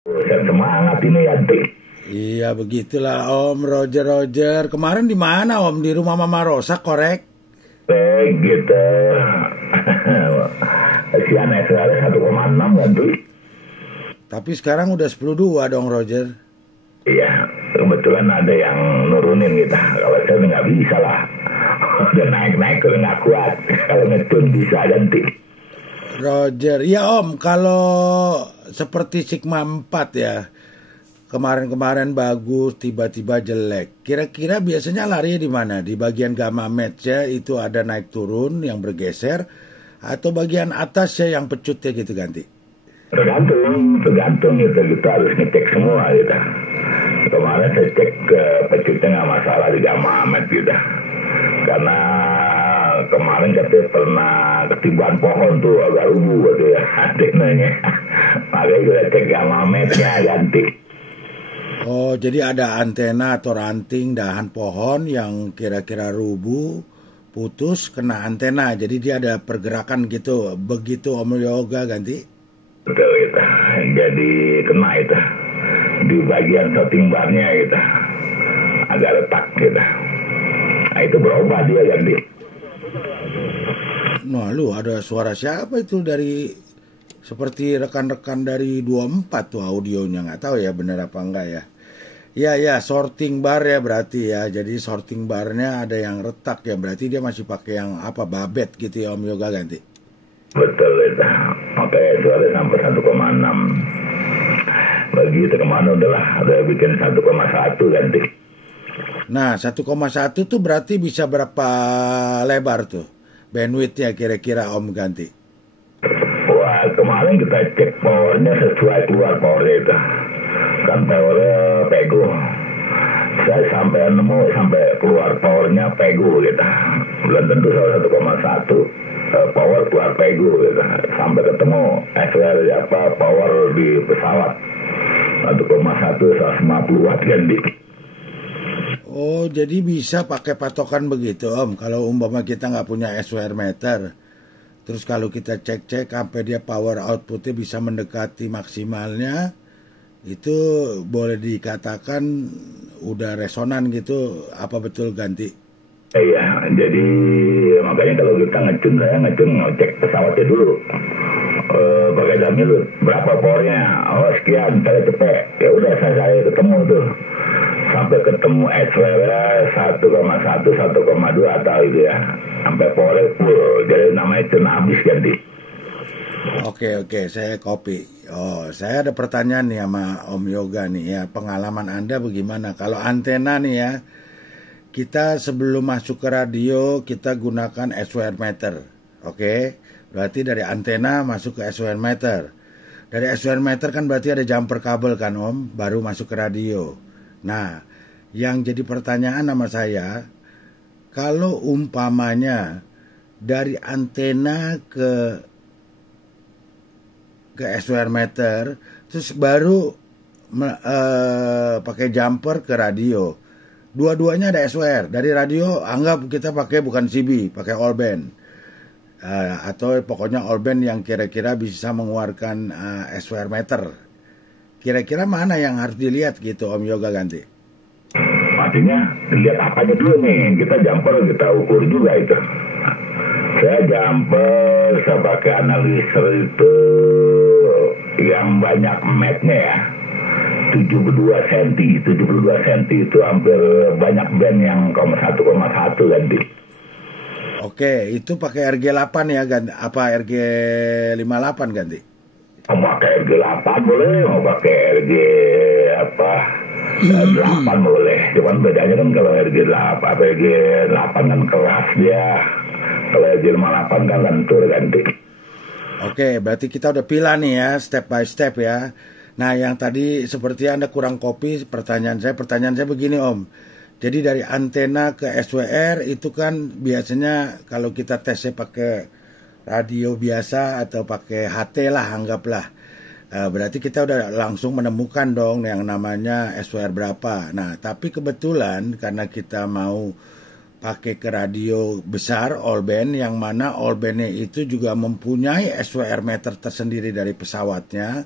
Buset, semangat ini ganti. Iya begitulah Om Roger. Kemarin di mana Om? Di rumah Mama Rosa korek? Gitu. Kasihan SR 1,6 ganti. Tapi sekarang udah 10,2 dong Roger. Iya, kebetulan ada yang nurunin kita. Kalau saya nggak bisa lah. Udah naik-naik udah nggak kuat. Kalau ngetun bisa ganti. Roger, ya Om, kalau seperti Sigma 4 ya, kemarin-kemarin bagus, tiba-tiba jelek. Kira-kira biasanya larinya di mana? Di bagian gamma match ya, itu ada naik turun yang bergeser, atau bagian atas ya yang pecutnya gitu ganti? Tergantung gitu, kita harus ngecek semua gitu. Kemarin saya cek ke pecutnya nggak masalah di gamma match gitu. Karena kemarin katanya pernah ketiban pohon tuh agak rubuh gitu ya antenanya. Makanya kita cek gamma match-nya ganti. Oh, jadi ada antena atau ranting dahan pohon yang kira-kira rubuh, putus, kena antena. Jadi dia ada pergerakan gitu. Begitu Om Yoga ganti? Betul gitu. Jadi kena itu. Di bagian shooting bar-nya gitu. Agak retak gitu. Nah itu berubah dia ganti. Nah, lu ada suara siapa itu dari seperti rekan-rekan dari 24 tuh audionya, nggak tahu ya bener apa enggak ya. Ya, sorting bar ya berarti ya. Jadi sorting barnya ada yang retak ya. Berarti dia masih pakai yang apa, babet gitu ya Om Yoga ganti. Betul itu. Oke, suara sampai 1,6. Begitu kemana udah bikin 1,1 ganti. Nah, 1,1 tuh berarti bisa berapa lebar tuh bandwidthnya kira-kira Om ganti? Wah, kemarin kita cek powernya sesuai keluar powernya itu. Kan powernya pegu. Saya sampai nemu sampai keluar powernya pegu gitu. Belum tentu 1,1 power keluar pegu gitu. Sampai ketemu SWR apa power di pesawat 1,1 150 watt ganti. Oh, jadi bisa pakai patokan begitu Om. Kalau umpama kita nggak punya SWR meter, terus kalau kita cek-cek sampai dia power outputnya bisa mendekati maksimalnya, itu boleh dikatakan udah resonan gitu. Apa betul ganti? Iya, jadi makanya kalau kita ngecek pesawatnya dulu. Pakai damil berapa powernya? Oh sekian, saya cepet. Ya udah saya ketemu tuh. Sampai ketemu SWR 1,1, 1,2 atau itu ya. Sampai power full. Jadi namanya cun habis ganti. Oke, saya copy. Oh, saya ada pertanyaan nih sama Om Yoga nih ya. Pengalaman Anda bagaimana? Kalau antena nih ya, kita sebelum masuk ke radio, kita gunakan SWR meter. Oke, berarti dari antena masuk ke SWR meter. Dari SWR meter kan berarti ada jumper kabel kan Om, baru masuk ke radio. Nah, yang jadi pertanyaan sama saya, kalau umpamanya dari antena ke SWR meter, terus baru pakai jumper ke radio. Dua-duanya ada SWR. Dari radio anggap kita pakai bukan CB, pakai all band. Atau pokoknya all band yang kira-kira bisa mengeluarkan SWR meter. Kira-kira mana yang harus dilihat gitu Om Yoga ganti? Artinya lihat apanya dulu nih. Kita jumper kita ukur juga itu. Saya jumper, saya pakai analiser itu yang banyak matnya ya. 72 cm itu hampir banyak band yang 1,1 ganti. Oke, itu pakai RG8 ya ganti. Apa RG58 ganti? Mau pakai RG8 boleh, mau pakai RG apa 8 boleh. Cuman bedanya kan kalau RG8 kan keras dia. Kalau RG58 kan lentur ganti. Oke, berarti kita udah pilih nih ya, step by step ya. Nah, yang tadi seperti Anda kurang copy pertanyaan saya begini Om. Jadi dari antena ke SWR itu kan biasanya kalau kita tesnya pakai radio biasa atau pakai HT lah anggaplah. Berarti kita udah langsung menemukan dong yang namanya SWR berapa. Nah, tapi kebetulan karena kita mau pakai ke radio besar all band, yang mana all bandnya itu juga mempunyai SWR meter tersendiri dari pesawatnya.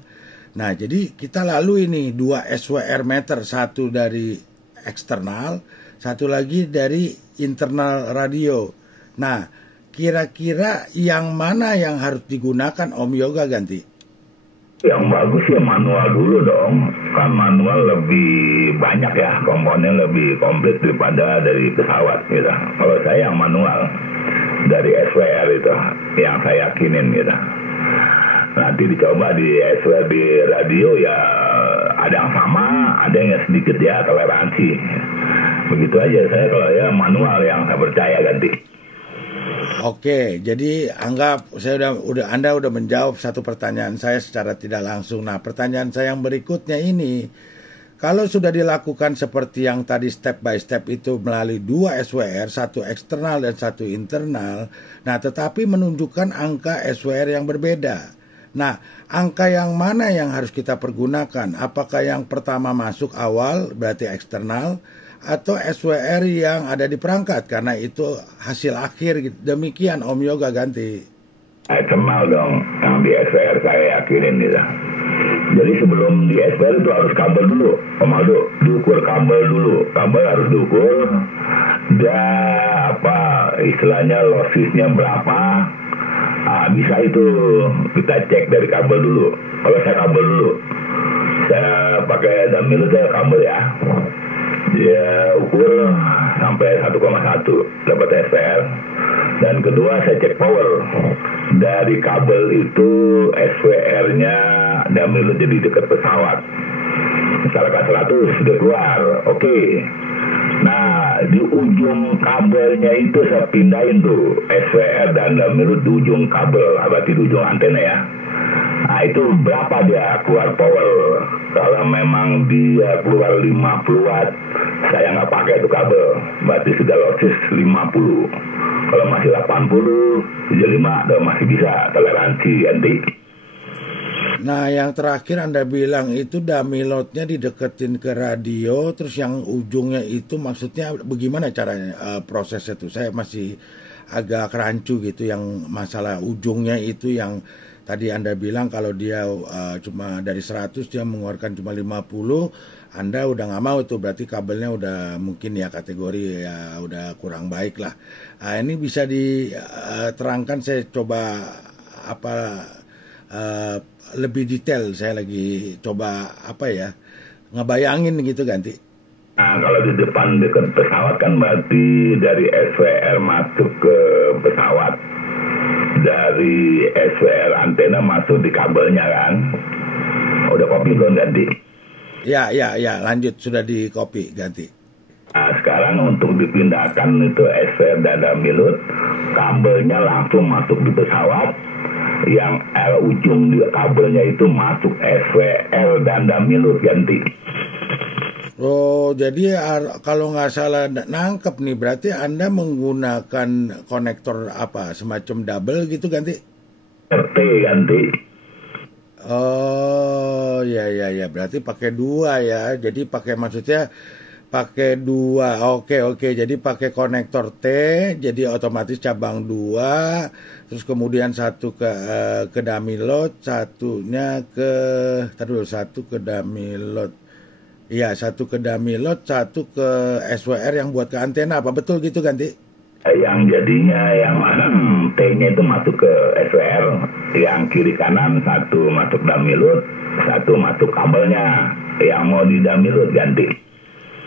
Nah, jadi kita lalu ini 2 SWR meter, satu dari eksternal, satu lagi dari internal radio. Nah, kira-kira yang mana yang harus digunakan Om Yoga Ganti? Yang bagus ya manual dulu dong. Kan manual lebih banyak ya, komponen lebih komplit daripada dari pesawat gitu. Kalau saya yang manual dari SWR itu yang saya yakinin gitu. Nanti dicoba di SWR di radio ya ada yang sama, ada yang sedikit ya toleransi. Begitu aja saya kalau ya manual yang saya percaya Ganti. Oke, jadi anggap Anda udah menjawab satu pertanyaan saya secara tidak langsung. Nah, pertanyaan saya yang berikutnya ini, kalau sudah dilakukan seperti yang tadi step by step itu melalui 2 SWR, satu eksternal dan satu internal, nah tetapi menunjukkan angka SWR yang berbeda. Nah, angka yang mana yang harus kita pergunakan? Apakah yang pertama masuk awal, berarti eksternal, atau SWR yang ada di perangkat? Karena itu hasil akhir. Demikian Om Yoga Ganti. Eksternal dong, yang di SWR saya yakinin gitu. Jadi sebelum di SWR itu harus kabel dulu, Om Aldo, diukur kabel dulu. Kabel harus diukur, dan istilahnya lossesnya berapa. Nah, bisa itu kita cek dari kabel dulu. Kalau saya kabel dulu, saya pakai dummy saya kabel ya. Dia ukur sampai 1,1 dapat SPR. Dan kedua saya cek power. Dari kabel itu SWR-nya dummy jadi dekat pesawat. Misalkan 100 sudah keluar, oke. Nah, di ujung kabelnya itu saya pindahin tuh SWR dan dummy di ujung kabel, berarti di ujung antena ya. Nah, itu berapa dia keluar power. Kalau memang dia keluar 50 watt, saya nggak pakai itu kabel, berarti sudah losses 50. Kalau masih 80, 75, dan masih bisa toleransi ganti. Nah, yang terakhir Anda bilang itu dummy load-nya dideketin ke radio, terus yang ujungnya itu maksudnya bagaimana caranya prosesnya itu? Saya masih agak rancu gitu, yang masalah ujungnya itu yang tadi Anda bilang kalau dia cuma dari 100 dia mengeluarkan cuma 50, Anda udah nggak mau itu, berarti kabelnya udah mungkin ya kategori ya udah kurang baik lah. Nah, ini bisa diterangkan, saya coba lebih detail, saya lagi coba ngebayangin gitu Ganti. Nah, kalau di depan dekat pesawat kan berarti dari SWR masuk ke pesawat, dari SWR antena masuk di kabelnya kan. Udah copy belum Ganti? Ya, lanjut, sudah di copy Ganti. Nah, sekarang untuk dipindahkan itu SWR dan dummy load, kabelnya langsung masuk di pesawat. Yang L ujung di kabelnya itu masuk SWR dan dummy load Ganti. Oh, jadi kalau nggak salah nangkep nih, berarti Anda menggunakan konektor semacam double gitu Ganti? RT Ganti. Oh, ya, berarti pakai 2 ya. Jadi maksudnya pakai 2. Oke. Jadi pakai konektor T, jadi otomatis cabang 2. Terus kemudian satu ke dummy load, satu ke dummy load. Iya, satu ke dummy load, satu ke SWR yang buat ke antena. Apa betul gitu Ganti? Yang jadinya yang mana T-nya itu masuk ke SWR, yang kiri kanan satu masuk dummy load, satu masuk kabelnya yang mau di dummy load Ganti.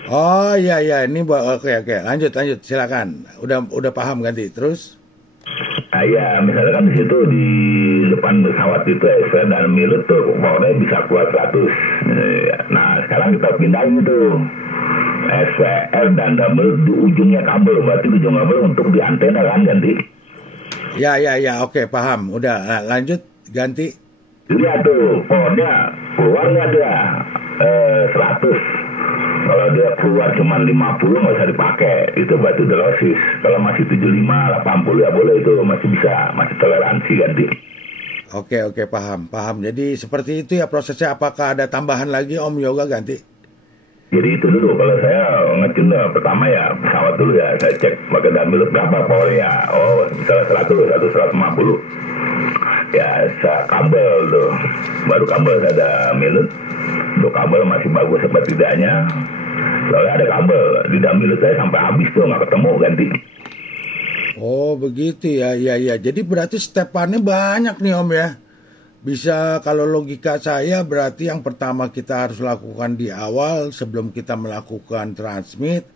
Oh iya, ini oke. Lanjut, silakan. Udah paham Ganti. Terus? Nah, ya, misalkan di situ di depan pesawat itu SWR dan dummy load tuh powernya bisa keluar 100. Nah, sekarang kita pindahin itu SWR dan dummy load di ujungnya kabel, berarti ujung kabel untuk di antena kan Ganti. Ya, oke, paham. Udah, lanjut Ganti. Lihat tuh, powernya keluarnya dia 100. Kalau dia keluar cuma 50 nggak usah dipakai, itu berarti udah losses. Kalau masih 75, 80 ya boleh, itu masih bisa, masih toleransi Ganti. Oke, paham. Jadi seperti itu ya prosesnya. Apakah ada tambahan lagi Om Yoga Ganti? Jadi itu dulu, kalau saya ngecek pertama ya pesawat dulu ya, saya cek pakai dummy load berapa powernya. Oh, misalnya 100 atau 150. Ya, kabel tuh, baru kabel saya ada milut. Untuk kabel masih bagus apa tidaknya. Soalnya ada kabel di dalam milut saya sampai habis tuh, nggak ketemu ganti. Oh begitu ya, ya. Jadi berarti stepannya banyak nih Om ya. Bisa kalau logika saya berarti yang pertama kita harus lakukan di awal sebelum kita melakukan transmit.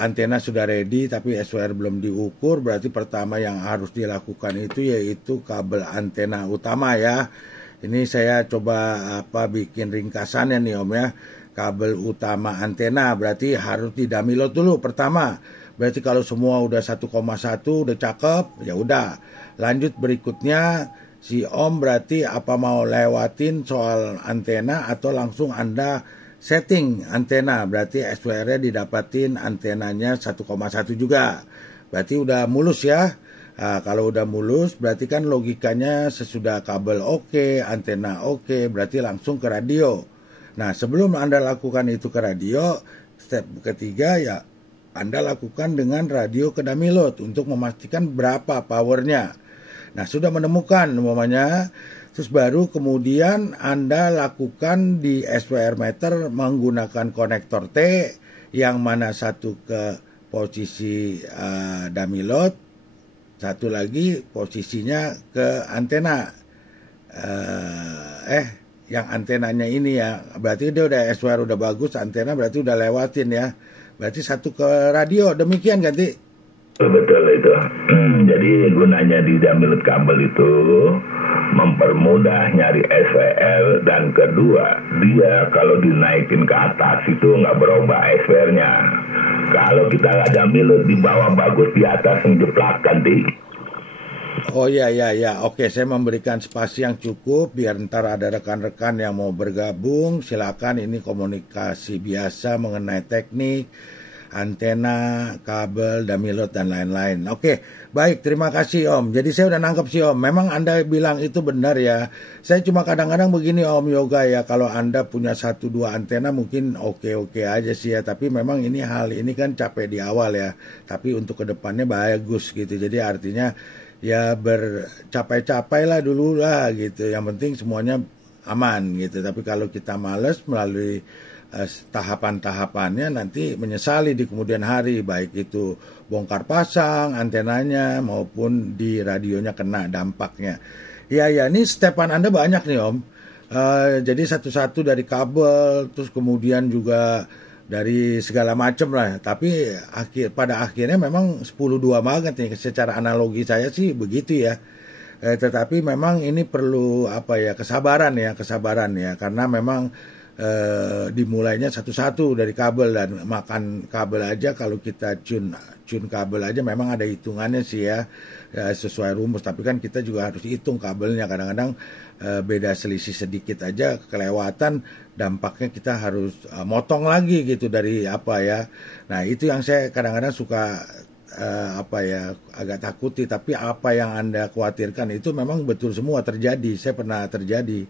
Antena sudah ready tapi SWR belum diukur. Berarti pertama yang harus dilakukan itu yaitu kabel antena utama ya. Ini saya coba bikin ringkasannya nih Om ya. Kabel utama antena berarti harus didamilot dulu pertama. Berarti kalau semua udah 1,1 udah cakep, ya udah. Lanjut berikutnya si Om berarti apa mau lewatin soal antena atau langsung Anda setting antena. Berarti SWR-nya didapatin antenanya 1,1 juga. Berarti udah mulus ya. Nah, kalau udah mulus berarti kan logikanya sesudah kabel oke, antena oke, berarti langsung ke radio. Nah, sebelum Anda lakukan itu ke radio, step ketiga ya Anda lakukan dengan radio ke dummy-load untuk memastikan berapa powernya. Nah, sudah menemukan umpamanya, terus baru kemudian Anda lakukan di SWR meter menggunakan konektor T yang mana satu ke posisi dummy-load, satu lagi posisinya ke antena. Yang antenanya ini ya, berarti dia udah SWR udah bagus, antena berarti udah lewatin ya. Berarti satu ke radio, demikian ganti. Betul itu. Jadi gunanya di dummy-load kabel itu mempermudah nyari SWR, dan kedua dia kalau dinaikin ke atas itu nggak berubah SWR-nya. Kalau kita nggak dummy-load di bawah bagus, di atas menjeplakkan di. Oh ya. Oke, saya memberikan spasi yang cukup biar ntar ada rekan-rekan yang mau bergabung. Silakan, ini komunikasi biasa mengenai teknik, antena, kabel, dummy-load dan lain-lain. Oke, baik, terima kasih Om. Jadi saya udah nangkep sih Om. Memang Anda bilang itu benar ya. Saya cuma kadang-kadang begini Om Yoga ya. Kalau Anda punya 1-2 antena mungkin oke aja sih ya. Tapi memang hal ini kan capek di awal ya. Tapi untuk kedepannya bagus gitu. Jadi artinya ya bercapai-capai lah dulu lah gitu. Yang penting semuanya aman gitu. Tapi kalau kita males melalui tahapan-tahapannya nanti menyesali di kemudian hari, baik itu bongkar pasang antenanya maupun di radionya kena dampaknya. Ya ini stepan Anda banyak nih Om. Jadi satu-satu dari kabel, terus kemudian juga dari segala macam lah. Tapi pada akhirnya memang 10-2 banget nih. Secara analogi saya sih begitu ya. Tetapi memang ini perlu kesabaran ya. Karena memang dimulainya satu-satu dari kabel, dan makan kabel aja kalau kita tune kabel aja memang ada hitungannya sih ya, sesuai rumus. Tapi kan kita juga harus hitung kabelnya. Kadang-kadang beda selisih sedikit aja kelewatan, dampaknya kita harus motong lagi gitu dari Nah itu yang saya kadang-kadang suka agak takuti. Tapi apa yang Anda khawatirkan itu memang betul semua terjadi. Saya pernah terjadi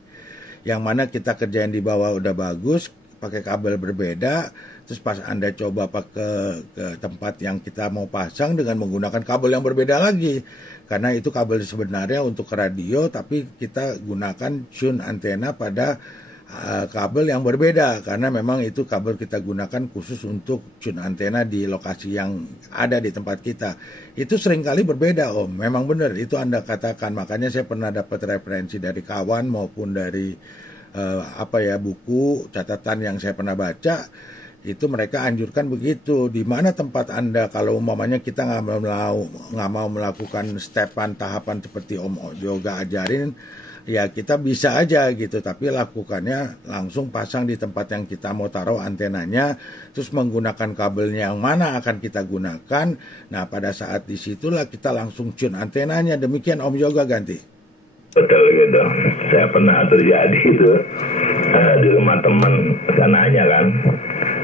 yang mana kita kerjain di bawah udah bagus pakai kabel berbeda, terus pas Anda coba pakai ke tempat yang kita mau pasang dengan menggunakan kabel yang berbeda lagi, karena itu kabel sebenarnya untuk radio tapi kita gunakan tune antena pada kabel yang berbeda, karena memang itu kabel kita gunakan khusus untuk tune antena di lokasi yang ada di tempat kita. Itu seringkali berbeda Om, memang benar itu Anda katakan. Makanya saya pernah dapat referensi dari kawan maupun dari buku catatan yang saya pernah baca. Itu mereka anjurkan begitu. Di mana tempat Anda kalau umpamanya kita nggak mau melakukan stepan tahapan seperti Om Yoga ajarin, ya kita bisa aja gitu, tapi lakukannya langsung pasang di tempat yang kita mau taruh antenanya, terus menggunakan kabelnya yang mana akan kita gunakan. Nah pada saat disitulah kita langsung tune antenanya. Demikian Om Yoga ganti. Betul gitu, saya pernah terjadi itu di rumah teman. Saya nanya kan,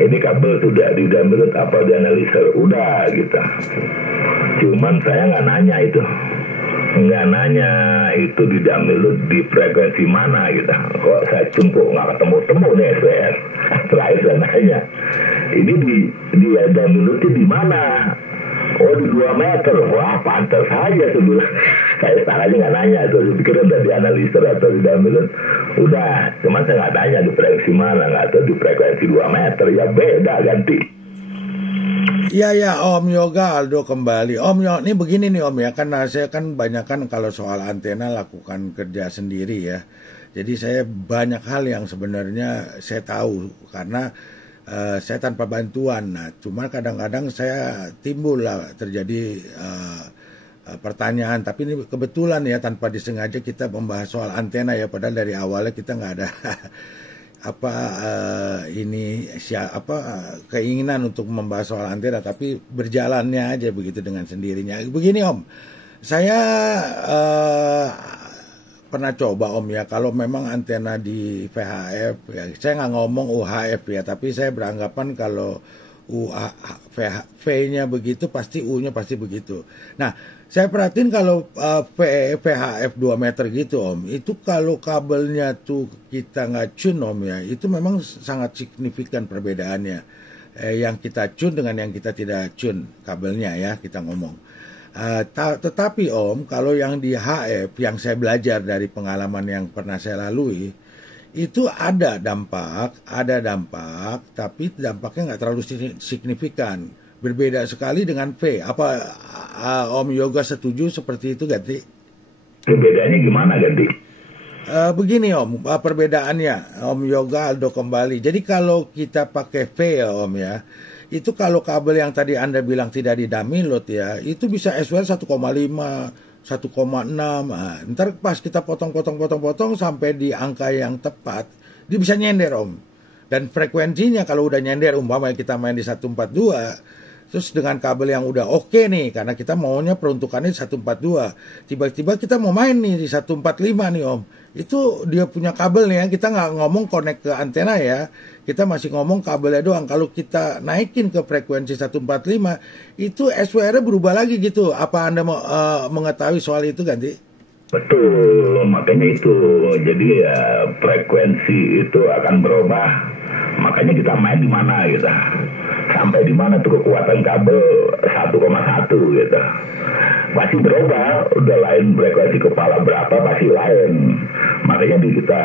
ini kabel sudah di dummy-load apa di analyzer? Udah gitu. Cuman saya nggak nanya itu di dummy-load di frekuensi mana gitu. Kok saya cumpuk nggak ketemu nih SWR. Terakhir saya nanya, ini di dummy-load di mana? Oh di 2 meter. Wah pantas saja tuh bilang. Saya sekarang aja nggak nanya tuh, saya pikir udah dianalisis atau di download. Udah, cuma saya nggak tanya di frekuensi mana, nggak tahu di frekuensi 2 meter, ya beda ganti. Iya ya Om Yoga Aldo kembali. Om Yoga, ini begini nih Om ya, karena saya kan banyak kan kalau soal antena lakukan kerja sendiri ya. Jadi saya banyak hal yang sebenarnya saya tahu karena saya tanpa bantuan. Nah, cuma kadang-kadang saya timbul lah terjadi pertanyaan. Tapi ini kebetulan ya tanpa disengaja kita membahas soal antena ya. Padahal dari awalnya kita nggak ada keinginan untuk membahas soal antena, tapi berjalannya aja begitu dengan sendirinya. Begini Om, saya pernah coba Om ya, kalau memang antena di VHF ya, saya nggak ngomong UHF ya, tapi saya beranggapan kalau V-nya begitu pasti U-nya pasti begitu. Nah, saya perhatiin kalau VHF 2 meter gitu Om, itu kalau kabelnya tuh kita nggak tune Om ya, itu memang sangat signifikan perbedaannya. Yang kita tune dengan yang kita tidak tune kabelnya ya, kita ngomong. Tetapi Om, kalau yang di HF, yang saya belajar dari pengalaman yang pernah saya lalui, itu ada dampak, tapi dampaknya nggak terlalu signifikan. Berbeda sekali dengan V. Apa Om Yoga setuju seperti itu, Ganti? Perbedaannya gimana, Ganti? Begini Om, perbedaannya Om Yoga Aldo kembali. Jadi kalau kita pakai V ya Om ya, itu kalau kabel yang tadi Anda bilang tidak didamilot ya, itu bisa SWR 1,5, 1,6. Nah, ntar pas kita potong sampai di angka yang tepat, dia bisa nyender Om. Dan frekuensinya kalau udah nyender, umpamanya kita main di 142, terus dengan kabel yang udah oke nih, karena kita maunya peruntukannya 142, tiba-tiba kita mau main nih di 145 nih Om. Itu dia punya kabel nih ya, kita nggak ngomong connect ke antena ya, kita masih ngomong kabelnya doang. Kalau kita naikin ke frekuensi 145, itu SWR-nya berubah lagi gitu. Apa Anda mau mengetahui soal itu, Ganti? Betul, makanya itu. Jadi ya frekuensi itu akan berubah. Makanya kita main di mana gitu. Sampai di mana tuh kekuatan kabel 1,1 gitu. Pasti berubah, udah lain frekuensi kepala berapa pasti lain. Makanya kita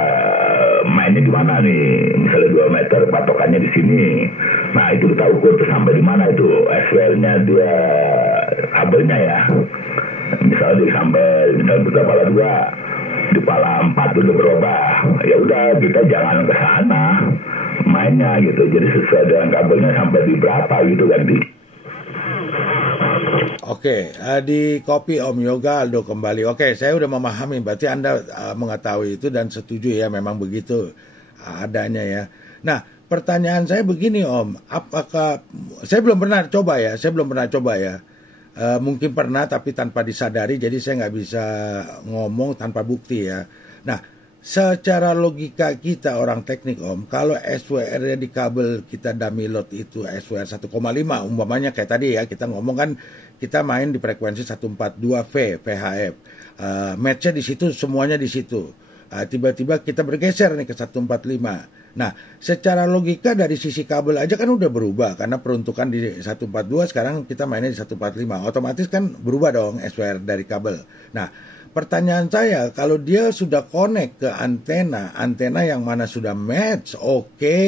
mainnya di mana nih, misalnya 2 meter patokannya di sini. Nah itu kita ukur tuh sampai di mana itu SWR-nya dia kabelnya ya. Misalnya misalnya kepala 2, di kepala 4 udah berubah. Ya udah kita jangan ke sana mainnya gitu. Jadi sesuai dengan kabelnya sampai di berapa gitu kan di. Oke, di kopi Om Yoga Aldo kembali. Oke, saya udah memahami. Berarti Anda mengetahui itu dan setuju ya, memang begitu adanya ya. Nah, pertanyaan saya begini Om, apakah saya belum pernah coba ya. Mungkin pernah tapi tanpa disadari, jadi saya nggak bisa ngomong tanpa bukti ya. Nah, secara logika kita orang teknik Om, kalau SWR di kabel kita damilot itu SWR 1,5 umpamanya kayak tadi ya, kita ngomong kan kita main di frekuensi 142 VHF. Match-nya di situ, semuanya di situ. Tiba-tiba kita bergeser nih ke 145. Nah, secara logika dari sisi kabel aja kan udah berubah karena peruntukan di 142 sekarang kita mainnya di 145. Otomatis kan berubah dong SWR dari kabel. Nah, pertanyaan saya, kalau dia sudah connect ke antena yang mana sudah match, oke,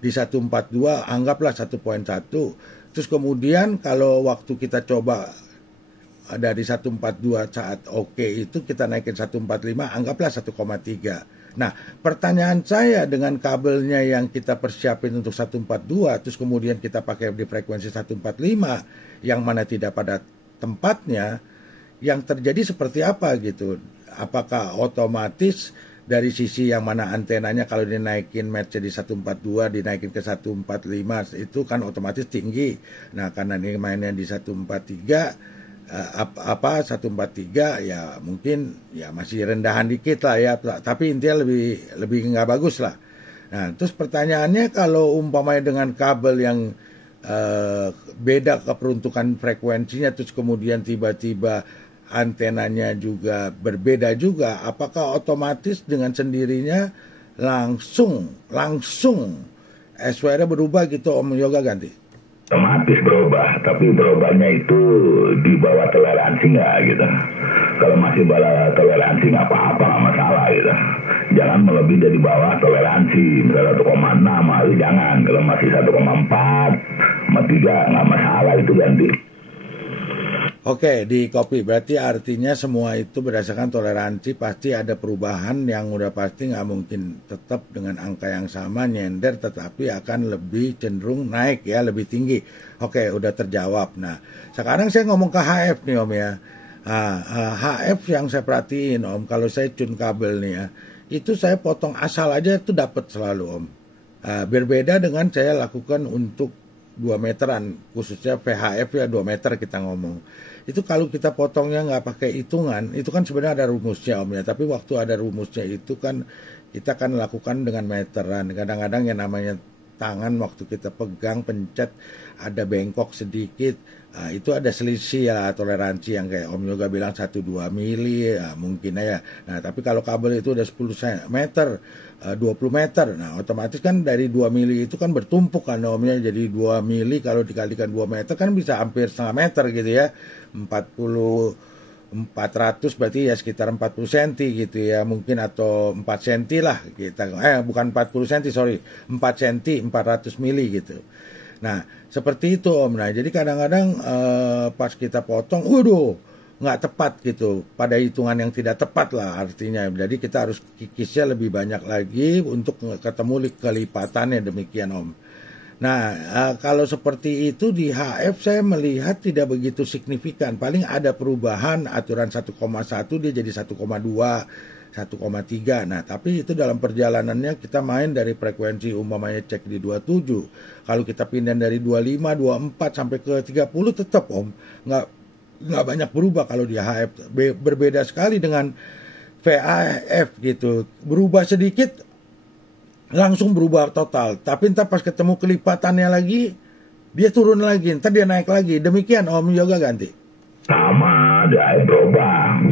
di 142 anggaplah 1.1. Terus kemudian kalau waktu kita coba dari 142 saat oke itu kita naikin 145, anggaplah 1,3. Nah, pertanyaan saya dengan kabelnya yang kita persiapin untuk 142, terus kemudian kita pakai di frekuensi 145, yang mana tidak pada tempatnya, yang terjadi seperti apa gitu? Apakah otomatis dari sisi yang mana antenanya kalau dinaikin match di 142 dinaikin ke 145 itu kan otomatis tinggi. Nah, karena ini mainnya di 143 143 ya mungkin ya masih rendahan dikit lah ya, tapi intinya lebih nggak bagus lah. Nah, terus pertanyaannya kalau umpamanya dengan kabel yang beda keperuntukan frekuensinya, terus kemudian tiba-tiba antenanya juga berbeda juga, apakah otomatis dengan sendirinya langsung SWR-nya berubah gitu Om Yoga, Ganti? Otomatis berubah, tapi berubahnya itu di bawah toleransi nggak gitu. Kalau masih bala toleransi nggak apa-apa, nggak masalah gitu. Jangan melebihi dari bawah toleransi, misalnya 1,6, itu jangan. Kalau masih 1,4, sama 3 nggak masalah, itu ganti. Oke, di kopi berarti artinya semua itu berdasarkan toleransi, pasti ada perubahan yang udah pasti nggak mungkin tetap dengan angka yang sama nyender, tetapi akan lebih cenderung naik ya, lebih tinggi. Oke, udah terjawab. Nah, sekarang saya ngomong ke HF nih Om ya. HF yang saya perhatiin Om, kalau saya tune kabel nih ya, itu saya potong asal aja itu dapat selalu Om. Berbeda dengan saya lakukan untuk 2 meteran, khususnya VHF ya 2 meter kita ngomong. Itu kalau kita potongnya nggak pakai hitungan, itu kan sebenarnya ada rumusnya Om ya. Tapi waktu ada rumusnya itu kan kita kan lakukan dengan meteran. Kadang-kadang yang namanya tangan waktu kita pegang, pencet, ada bengkok sedikit. Itu ada selisih ya toleransi yang kayak Om Yoga bilang 1-2 mili ya, mungkin aja. Nah tapi kalau kabel itu udah 10 meter, 20 meter, nah otomatis kan dari 2 mili itu kan bertumpuk kan Omnya, jadi 2 mili kalau dikalikan 2 meter kan bisa hampir setengah meter gitu ya, 400 berarti ya sekitar 40 cm gitu ya mungkin, atau 4 cm lah kita, bukan 40 cm sorry, 4 cm 400 mili gitu. Nah seperti itu Om. Nah jadi kadang-kadang pas kita potong, waduh nggak tepat gitu, pada hitungan yang tidak tepat lah artinya. Jadi kita harus kikisnya lebih banyak lagi untuk ketemu kelipatannya, demikian Om. Nah kalau seperti itu di HF saya melihat tidak begitu signifikan, paling ada perubahan aturan 1,1 dia jadi 1,2 1,3. Nah, tapi itu dalam perjalanannya kita main dari frekuensi umpamanya cek di 27. Kalau kita pindah dari 25, 24 sampai ke 30 tetap Om. Nggak banyak berubah kalau di HF. Berbeda sekali dengan VAF gitu. Berubah sedikit langsung berubah total. Tapi ntar pas ketemu kelipatannya lagi dia turun lagi, ntar dia naik lagi. Demikian Om Yoga ganti. Sama, dia berubah.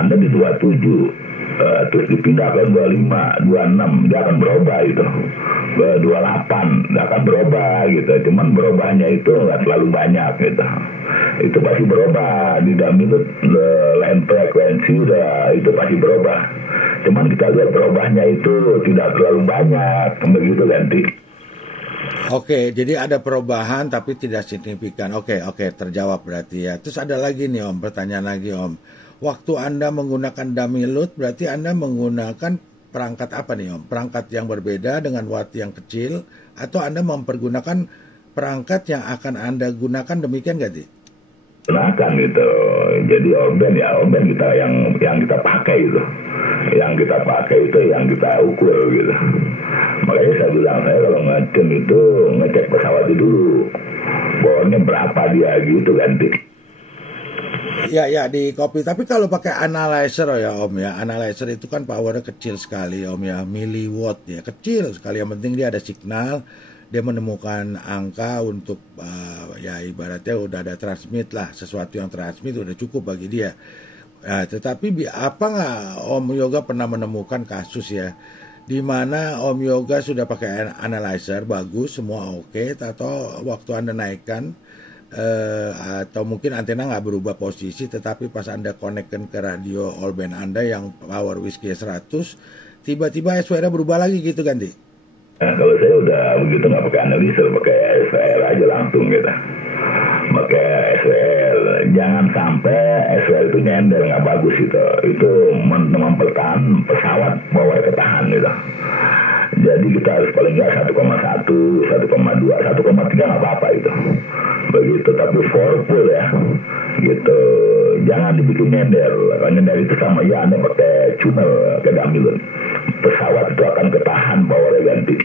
Anda di 27. Terus dipindah ke 25, 26, dia akan berubah itu. 28, dia akan berubah gitu. Cuman berubahnya itu nggak terlalu banyak gitu. Itu pasti berubah. Di dalam itu lain frekuensi udah itu pasti berubah. Cuman kita lihat berubahnya itu tidak terlalu banyak. Begitu ganti. Oke, jadi ada perubahan tapi tidak signifikan. Oke, terjawab berarti ya. Terus ada lagi nih Om, pertanyaan lagi Om. Waktu Anda menggunakan dummy load, berarti Anda menggunakan perangkat apa nih Om? Perangkat yang berbeda dengan watt yang kecil, atau Anda mempergunakan perangkat yang akan Anda gunakan, demikian nggak sih? Gunakan gitu. Jadi all-band kita yang kita pakai itu. Yang kita pakai itu yang kita ukur gitu. Makanya saya bilang, saya kalau ngecek itu ngecek pesawat dulu. Bornya berapa dia gitu ganti. Ya di kopi. Tapi kalau pakai analyzer ya Om ya, analyzer itu kan powernya kecil sekali Om ya, miliwatt ya, kecil sekali. Yang penting dia ada signal, dia menemukan angka untuk ya ibaratnya udah ada transmit lah, sesuatu yang transmit udah cukup bagi dia. Nah, tetapi apa nggak Om Yoga pernah menemukan kasus ya, di mana Om Yoga sudah pakai analyzer bagus, semua oke, atau waktu Anda naikkan atau mungkin antena nggak berubah posisi, tetapi pas Anda konekkan ke radio all band Anda yang power Whiskey 100, tiba-tiba SWR berubah lagi gitu ganti? Nah, kalau saya udah begitu nggak pakai analyzer, pakai SWR aja langsung gitu. Pakai SWR, jangan sampai SWR itu nyender, nggak bagus itu mempertahankan pesawat bawa ketahan gitu. Jadi kita harus paling nggak 1,1, 1,2, 1,3 nggak apa-apa itu. Begitu, tapi full ya gitu. Jangan dibikin nyender. Kalau nyender itu sama ya Anda pakai tuner ke dummy, pesawat itu akan ketahan powernya ganti.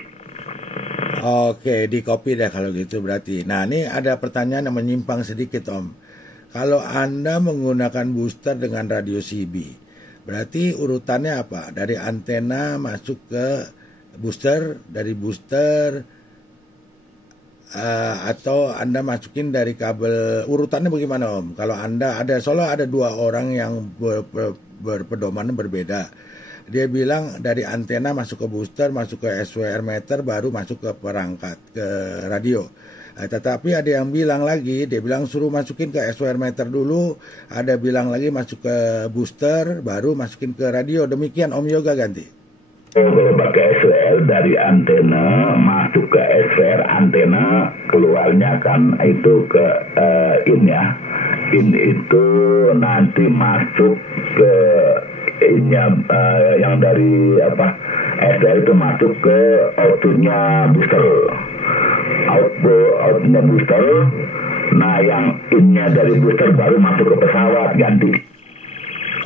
Oke, di copy deh kalau gitu berarti. Nah ini ada pertanyaan yang menyimpang sedikit Om. Kalau Anda menggunakan booster dengan radio CB, berarti urutannya apa? Dari antena masuk ke booster, dari booster atau Anda masukin dari kabel, urutannya bagaimana Om? Kalau Anda soalnya ada 2 orang yang berpedoman berbeda. Dia bilang dari antena masuk ke booster, masuk ke SWR meter, baru masuk ke perangkat, ke radio. Tetapi ada yang bilang lagi, dia bilang suruh masukin ke SWR meter dulu, ada bilang lagi masuk ke booster, baru masukin ke radio. Demikian Om Yoga ganti. Kalau pakai SWR dari antena masuk ke SWR antena, keluarnya kan itu ke in ya. In itu nanti masuk ke yang dari SWR itu masuk ke outputnya booster. Outputnya booster. Nah, yang innya dari booster baru masuk ke pesawat ganti.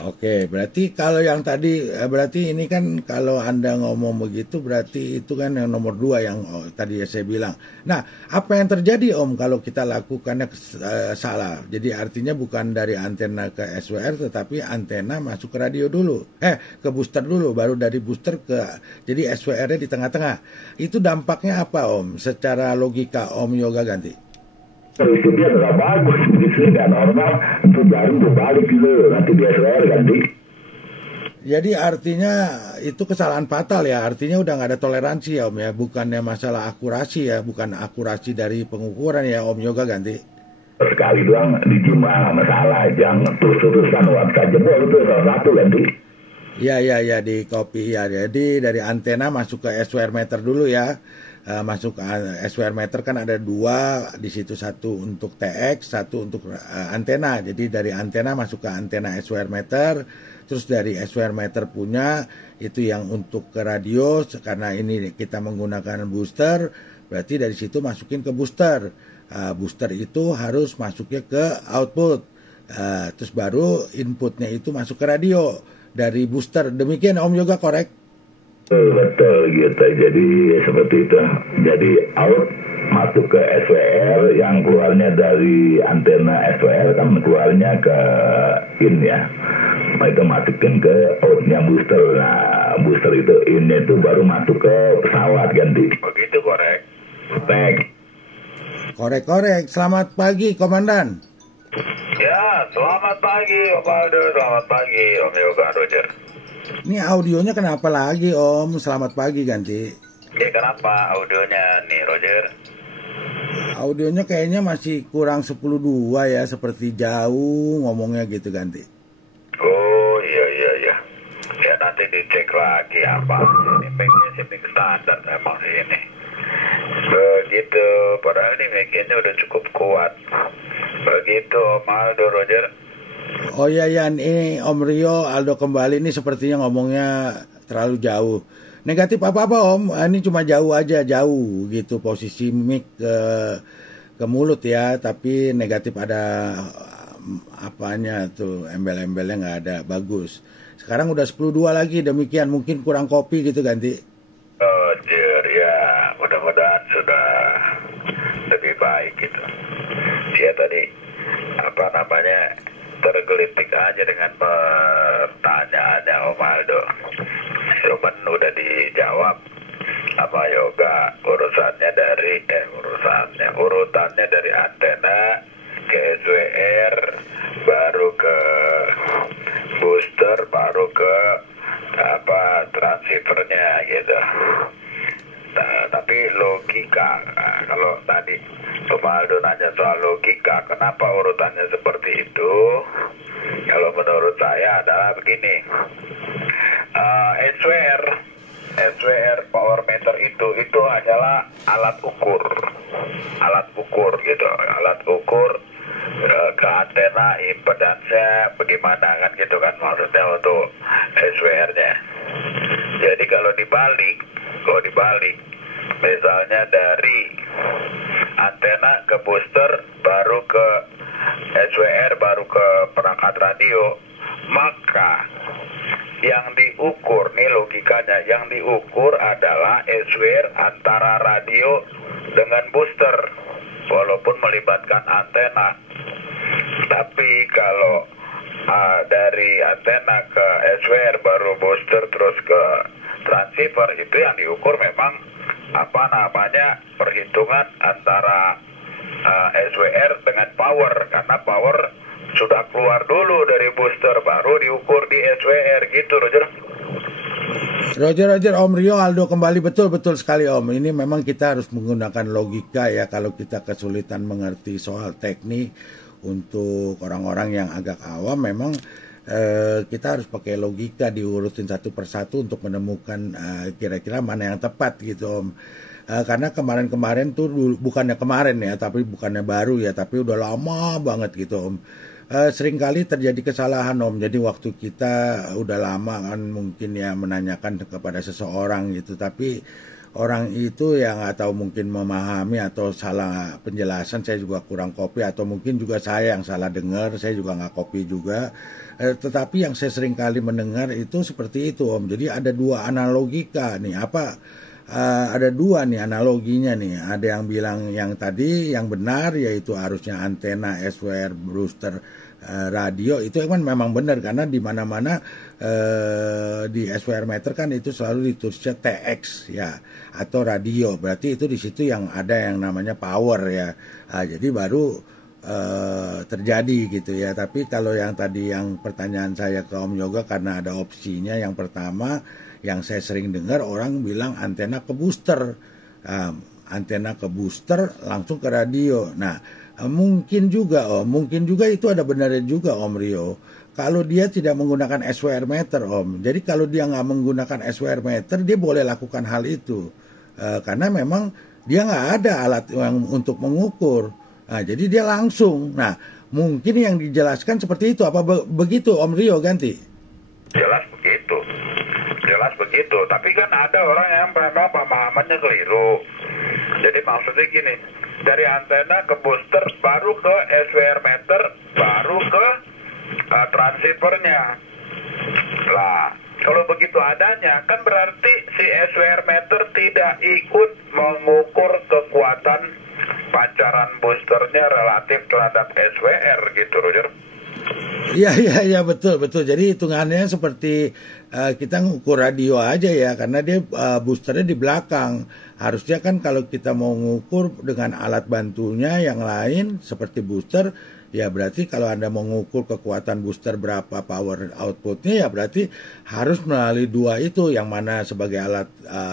Oke, berarti kalau yang tadi, berarti ini kan kalau Anda ngomong begitu, berarti itu kan yang nomor 2 yang tadi saya bilang. Nah, apa yang terjadi Om kalau kita lakukannya salah? Jadi artinya bukan dari antena ke SWR, tetapi antena masuk ke radio dulu. Ke booster dulu, baru dari booster ke, jadi SWR-nya di tengah-tengah. Itu dampaknya apa Om? Secara logika Om Yoga ganti. Prinsipnya nggak bagus, begitu nggak normal, itu jarum berbalik gitu, nanti dia SWR ganti. Jadi artinya itu kesalahan fatal ya, artinya udah nggak ada toleransi ya Om ya, bukannya masalah akurasi ya, bukan akurasi dari pengukuran ya Om Yoga ganti. Sekali doang dijumlah masalah, jangan terus-terusan website jebol itu salah satu ganti. Ya di copy ya, jadi dari antena masuk ke SWR meter dulu ya. Masuk ke SWR meter kan ada 2 di situ, satu untuk TX, satu untuk antena. Jadi dari antena masuk ke antena SWR meter, terus dari SWR meter punya itu yang untuk ke radio, karena ini kita menggunakan booster, berarti dari situ masukin ke booster. Booster itu harus masuknya ke output, terus baru inputnya itu masuk ke radio dari booster. Demikian Om Yoga, korek? Betul gitu, jadi seperti itu. Jadi out masuk ke SWR, yang keluarnya dari antena SWR kan keluarnya ke in ya. Nah, itu masukin ke outnya booster. Nah, booster itu innya itu baru masuk ke pesawat ganti. Begitu korek. Korek. Selamat pagi Komandan. Ya, selamat pagi Om Aldo, selamat pagi Om Yoga, Roger. Ini audionya kenapa lagi Om? Selamat pagi ganti. Kenapa audionya nih Roger? Audionya kayaknya masih kurang 10.2 ya, seperti jauh ngomongnya gitu ganti. Oh iya. Ya nanti dicek lagi apa. Ini mic standar memang ini. Begitu, padahal ini mic-nya udah cukup kuat. Begitu Om Aldo, Roger. Oh iya, ini Om Rio Aldo kembali, ini sepertinya ngomongnya terlalu jauh. Negatif apa-apa Om, ini cuma jauh aja, jauh gitu posisi mic ke mulut ya, tapi negatif ada apanya tuh, embel-embelnya nggak ada, bagus. Sekarang udah 10.2 lagi, demikian, mungkin kurang kopi gitu ganti. Oh dear, ya mudah-mudahan sudah lebih baik gitu. Dia tadi tergelitik aja dengan pertanyaannya Om Aldo. Cuman udah dijawab sama Yoga, urutannya dari antena ke SWR, baru ke booster, baru ke transceivernya gitu. Nah, tapi logika, kalau tadi Om Aldo nanya soal logika, kenapa urutannya seperti itu? Kalau menurut saya adalah begini, SWR power meter itu adalah alat ukur gitu, alat ukur ke antena impedansnya bagaimana kan gitu kan, maksudnya untuk SWR-nya. Jadi kalau dibalik misalnya dari antena ke booster, baru ke SWR, baru ke perangkat radio, maka yang diukur nih logikanya, yang diukur adalah SWR antara radio dengan booster, walaupun melibatkan antena. Tapi kalau dari antena ke SWR, baru booster, terus ke transceiver, itu yang diukur memang perhitungan antara SWR dengan power, karena power sudah keluar dulu dari booster, baru diukur di SWR gitu, Roger. Roger, Om Rio, Aldo kembali, betul sekali Om. Ini memang kita harus menggunakan logika ya kalau kita kesulitan mengerti soal teknik. Untuk orang-orang yang agak awam memang kita harus pakai logika, diurutin satu persatu untuk menemukan kira-kira mana yang tepat gitu Om. Karena kemarin tuh bukannya kemarin ya, tapi bukannya baru ya, tapi udah lama banget gitu Om. Seringkali terjadi kesalahan Om. Jadi waktu kita udah lama kan mungkin ya menanyakan kepada seseorang gitu, tapi orang itu yang nggak tahu mungkin memahami atau salah penjelasan, saya juga kurang copy atau mungkin juga saya yang salah dengar, saya juga nggak copy juga. Tetapi yang saya seringkali mendengar itu seperti itu Om. Jadi ada dua analogika nih, ada dua nih analoginya nih. Ada yang bilang yang tadi yang benar yaitu harusnya antena SWR booster radio itu kan memang benar karena di mana-mana di SWR meter kan itu selalu ditulisnya TX ya atau radio. Berarti itu di situ yang ada yang namanya power ya. Jadi baru terjadi gitu ya. Tapi kalau yang tadi yang pertanyaan saya ke Om Yoga karena ada opsinya, yang pertama yang saya sering dengar orang bilang antena ke booster, antena ke booster langsung ke radio. Nah mungkin juga itu ada benarnya juga Om Rio. Kalau dia tidak menggunakan SWR meter Om, jadi kalau dia nggak menggunakan SWR meter dia boleh lakukan hal itu karena memang dia nggak ada alat yang untuk mengukur. Nah, jadi dia langsung. Nah mungkin yang dijelaskan seperti itu. Apa begitu Om Rio ganti? Jelas begitu, tapi kan ada orang yang memang pemahamannya keliru. Jadi maksudnya gini, dari antena ke booster, baru ke SWR meter, baru ke transceivernya. Lah, kalau begitu adanya, kan berarti si SWR meter tidak ikut mengukur kekuatan pancaran boosternya relatif terhadap SWR gitu, Roger. Iya betul. Jadi hitungannya seperti kita ngukur radio aja ya, karena dia boosternya di belakang. Harusnya kan kalau kita mau ngukur dengan alat bantunya yang lain seperti booster, ya berarti kalau Anda mau mengukur kekuatan booster berapa power outputnya, ya berarti harus melalui dua itu, yang mana sebagai alat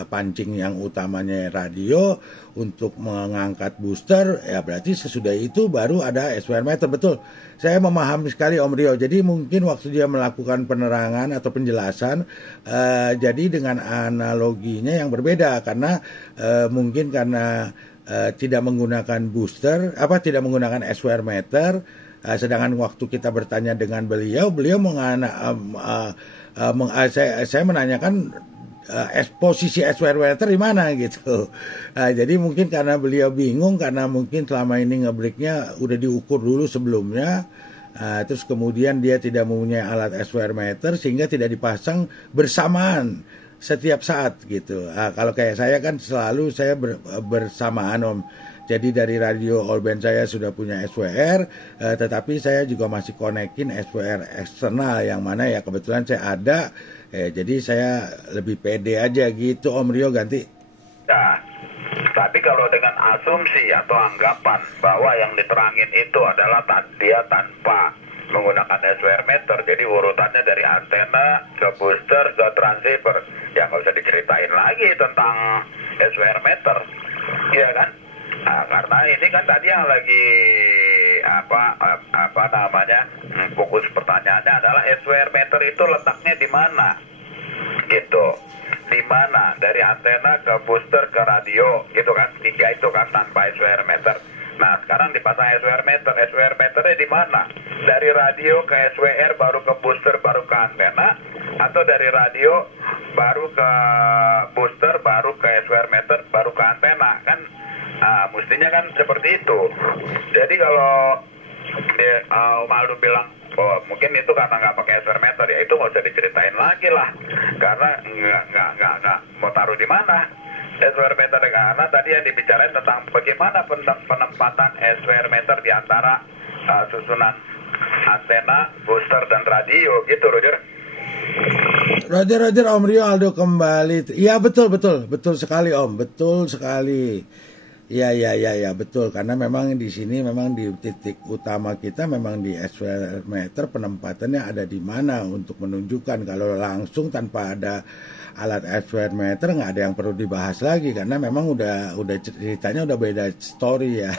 pancing yang utamanya radio untuk mengangkat booster, ya berarti sesudah itu baru ada SWR meter. Betul, saya memahami sekali Om Rio. Jadi mungkin waktu dia melakukan penerangan atau penjelasan, jadi dengan analoginya yang berbeda, karena mungkin karena tidak menggunakan booster, tidak menggunakan SWR meter, sedangkan waktu kita bertanya dengan beliau saya menanyakan posisi SWR meter di mana gitu. Jadi mungkin karena beliau bingung, karena mungkin selama ini ngebreaknya udah diukur dulu sebelumnya, terus kemudian dia tidak mempunyai alat SWR meter sehingga tidak dipasang bersamaan setiap saat gitu. Kalau kayak saya kan selalu saya bersamaan Om. Jadi dari radio all band saya sudah punya SWR, tetapi saya juga masih konekin SWR eksternal yang mana ya kebetulan saya ada. Jadi saya lebih pede aja gitu Om Rio ganti. Nah, tapi kalau dengan asumsi atau anggapan bahwa yang diterangin itu adalah dia tanpa menggunakan SWR meter, jadi urutannya dari antena ke booster ke transceiver, ya nggak usah diceritain lagi tentang SWR meter, iya kan? Nah, karena ini kan tadi yang lagi fokus pertanyaannya adalah SWR meter itu letaknya di mana, gitu, di mana dari antena ke booster ke radio, gitu kan? Tiga itu kan tanpa SWR meter. Nah, sekarang dipasang SWR meternya di mana? Dari radio ke SWR baru ke booster baru ke antena, atau dari radio baru ke booster baru ke SWR meter baru ke antena kan? Mestinya kan seperti itu. Jadi kalau Om Aldo bilang mungkin itu karena nggak pakai SWR meter, ya itu nggak usah diceritain lagi lah, karena nggak mau taruh di mana SWR meter, karena tadi yang dibicarain tentang bagaimana penempatan SWR meter di antara susunan antena, booster dan radio gitu, Roger. Roger Om Rio, Aldo kembali. Iya betul sekali Om, betul sekali. Iya, betul. Karena memang di sini memang di titik utama kita memang di SWR meter penempatannya ada di mana untuk menunjukkan. Kalau langsung tanpa ada alat SWR meter nggak ada yang perlu dibahas lagi karena memang udah ceritanya udah beda story ya.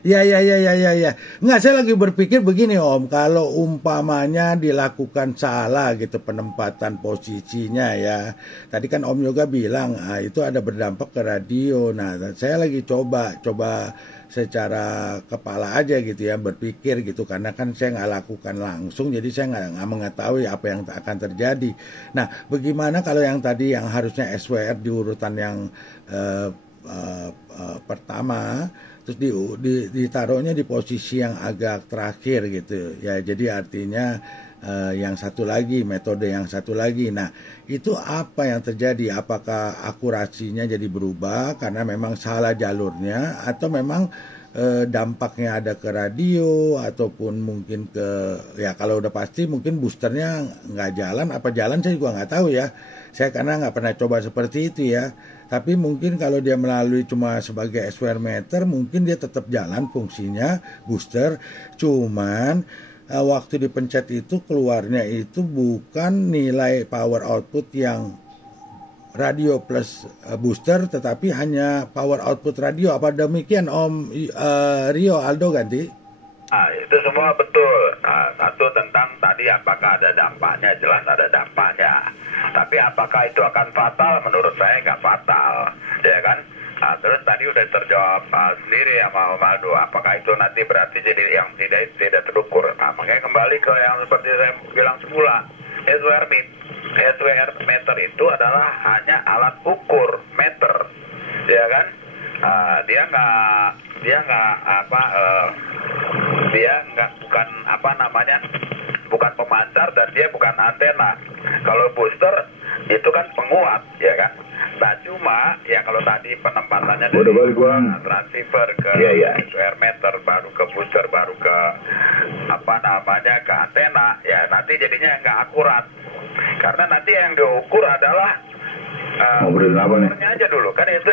Ya. Nggak, saya lagi berpikir begini Om, kalau umpamanya dilakukan salah gitu penempatan posisinya ya. Tadi kan Om Yoga bilang itu ada berdampak ke radio. Nah, saya lagi coba secara kepala aja gitu ya berpikir gitu karena kan saya nggak lakukan langsung jadi saya nggak mengetahui apa yang akan terjadi. Nah, bagaimana kalau yang tadi yang harusnya SWR di urutan yang pertama terus ditaruhnya di posisi yang agak terakhir gitu ya, jadi artinya yang satu lagi, metode yang satu lagi. Nah, itu apa yang terjadi? Apakah akurasinya jadi berubah karena memang salah jalurnya atau memang dampaknya ada ke radio ataupun mungkin ke, ya kalau udah pasti mungkin boosternya nggak jalan, apa jalan saya juga nggak tahu ya. Saya karena nggak pernah coba seperti itu ya. Tapi mungkin kalau dia melalui cuma sebagai SWR meter mungkin dia tetap jalan fungsinya booster, cuman waktu dipencet itu keluarnya itu bukan nilai power output yang radio plus booster tetapi hanya power output radio. Apa demikian Om Rio Aldo ganti? Itu semua betul. Satu tentang tadi apakah ada dampaknya, jelas ada dampaknya. Tapi apakah itu akan fatal? Menurut saya nggak fatal, ya kan? Terus tadi udah terjawab sendiri sama Om Aldo, apakah itu nanti berarti jadi yang tidak terukur. Makanya kembali ke yang seperti saya bilang semula, SWR meter itu adalah hanya alat ukur meter, ya kan? Dia bukan pemancar dan dia bukan antena. Kalau booster itu kan penguat, ya kan? Nah, cuma ya kalau tadi penempatannya dari transceiver ke SWR meter, baru ke booster, baru ke ke antena, ya nanti jadinya nggak akurat. Karena nanti yang diukur adalah powernya aja dulu kan, itu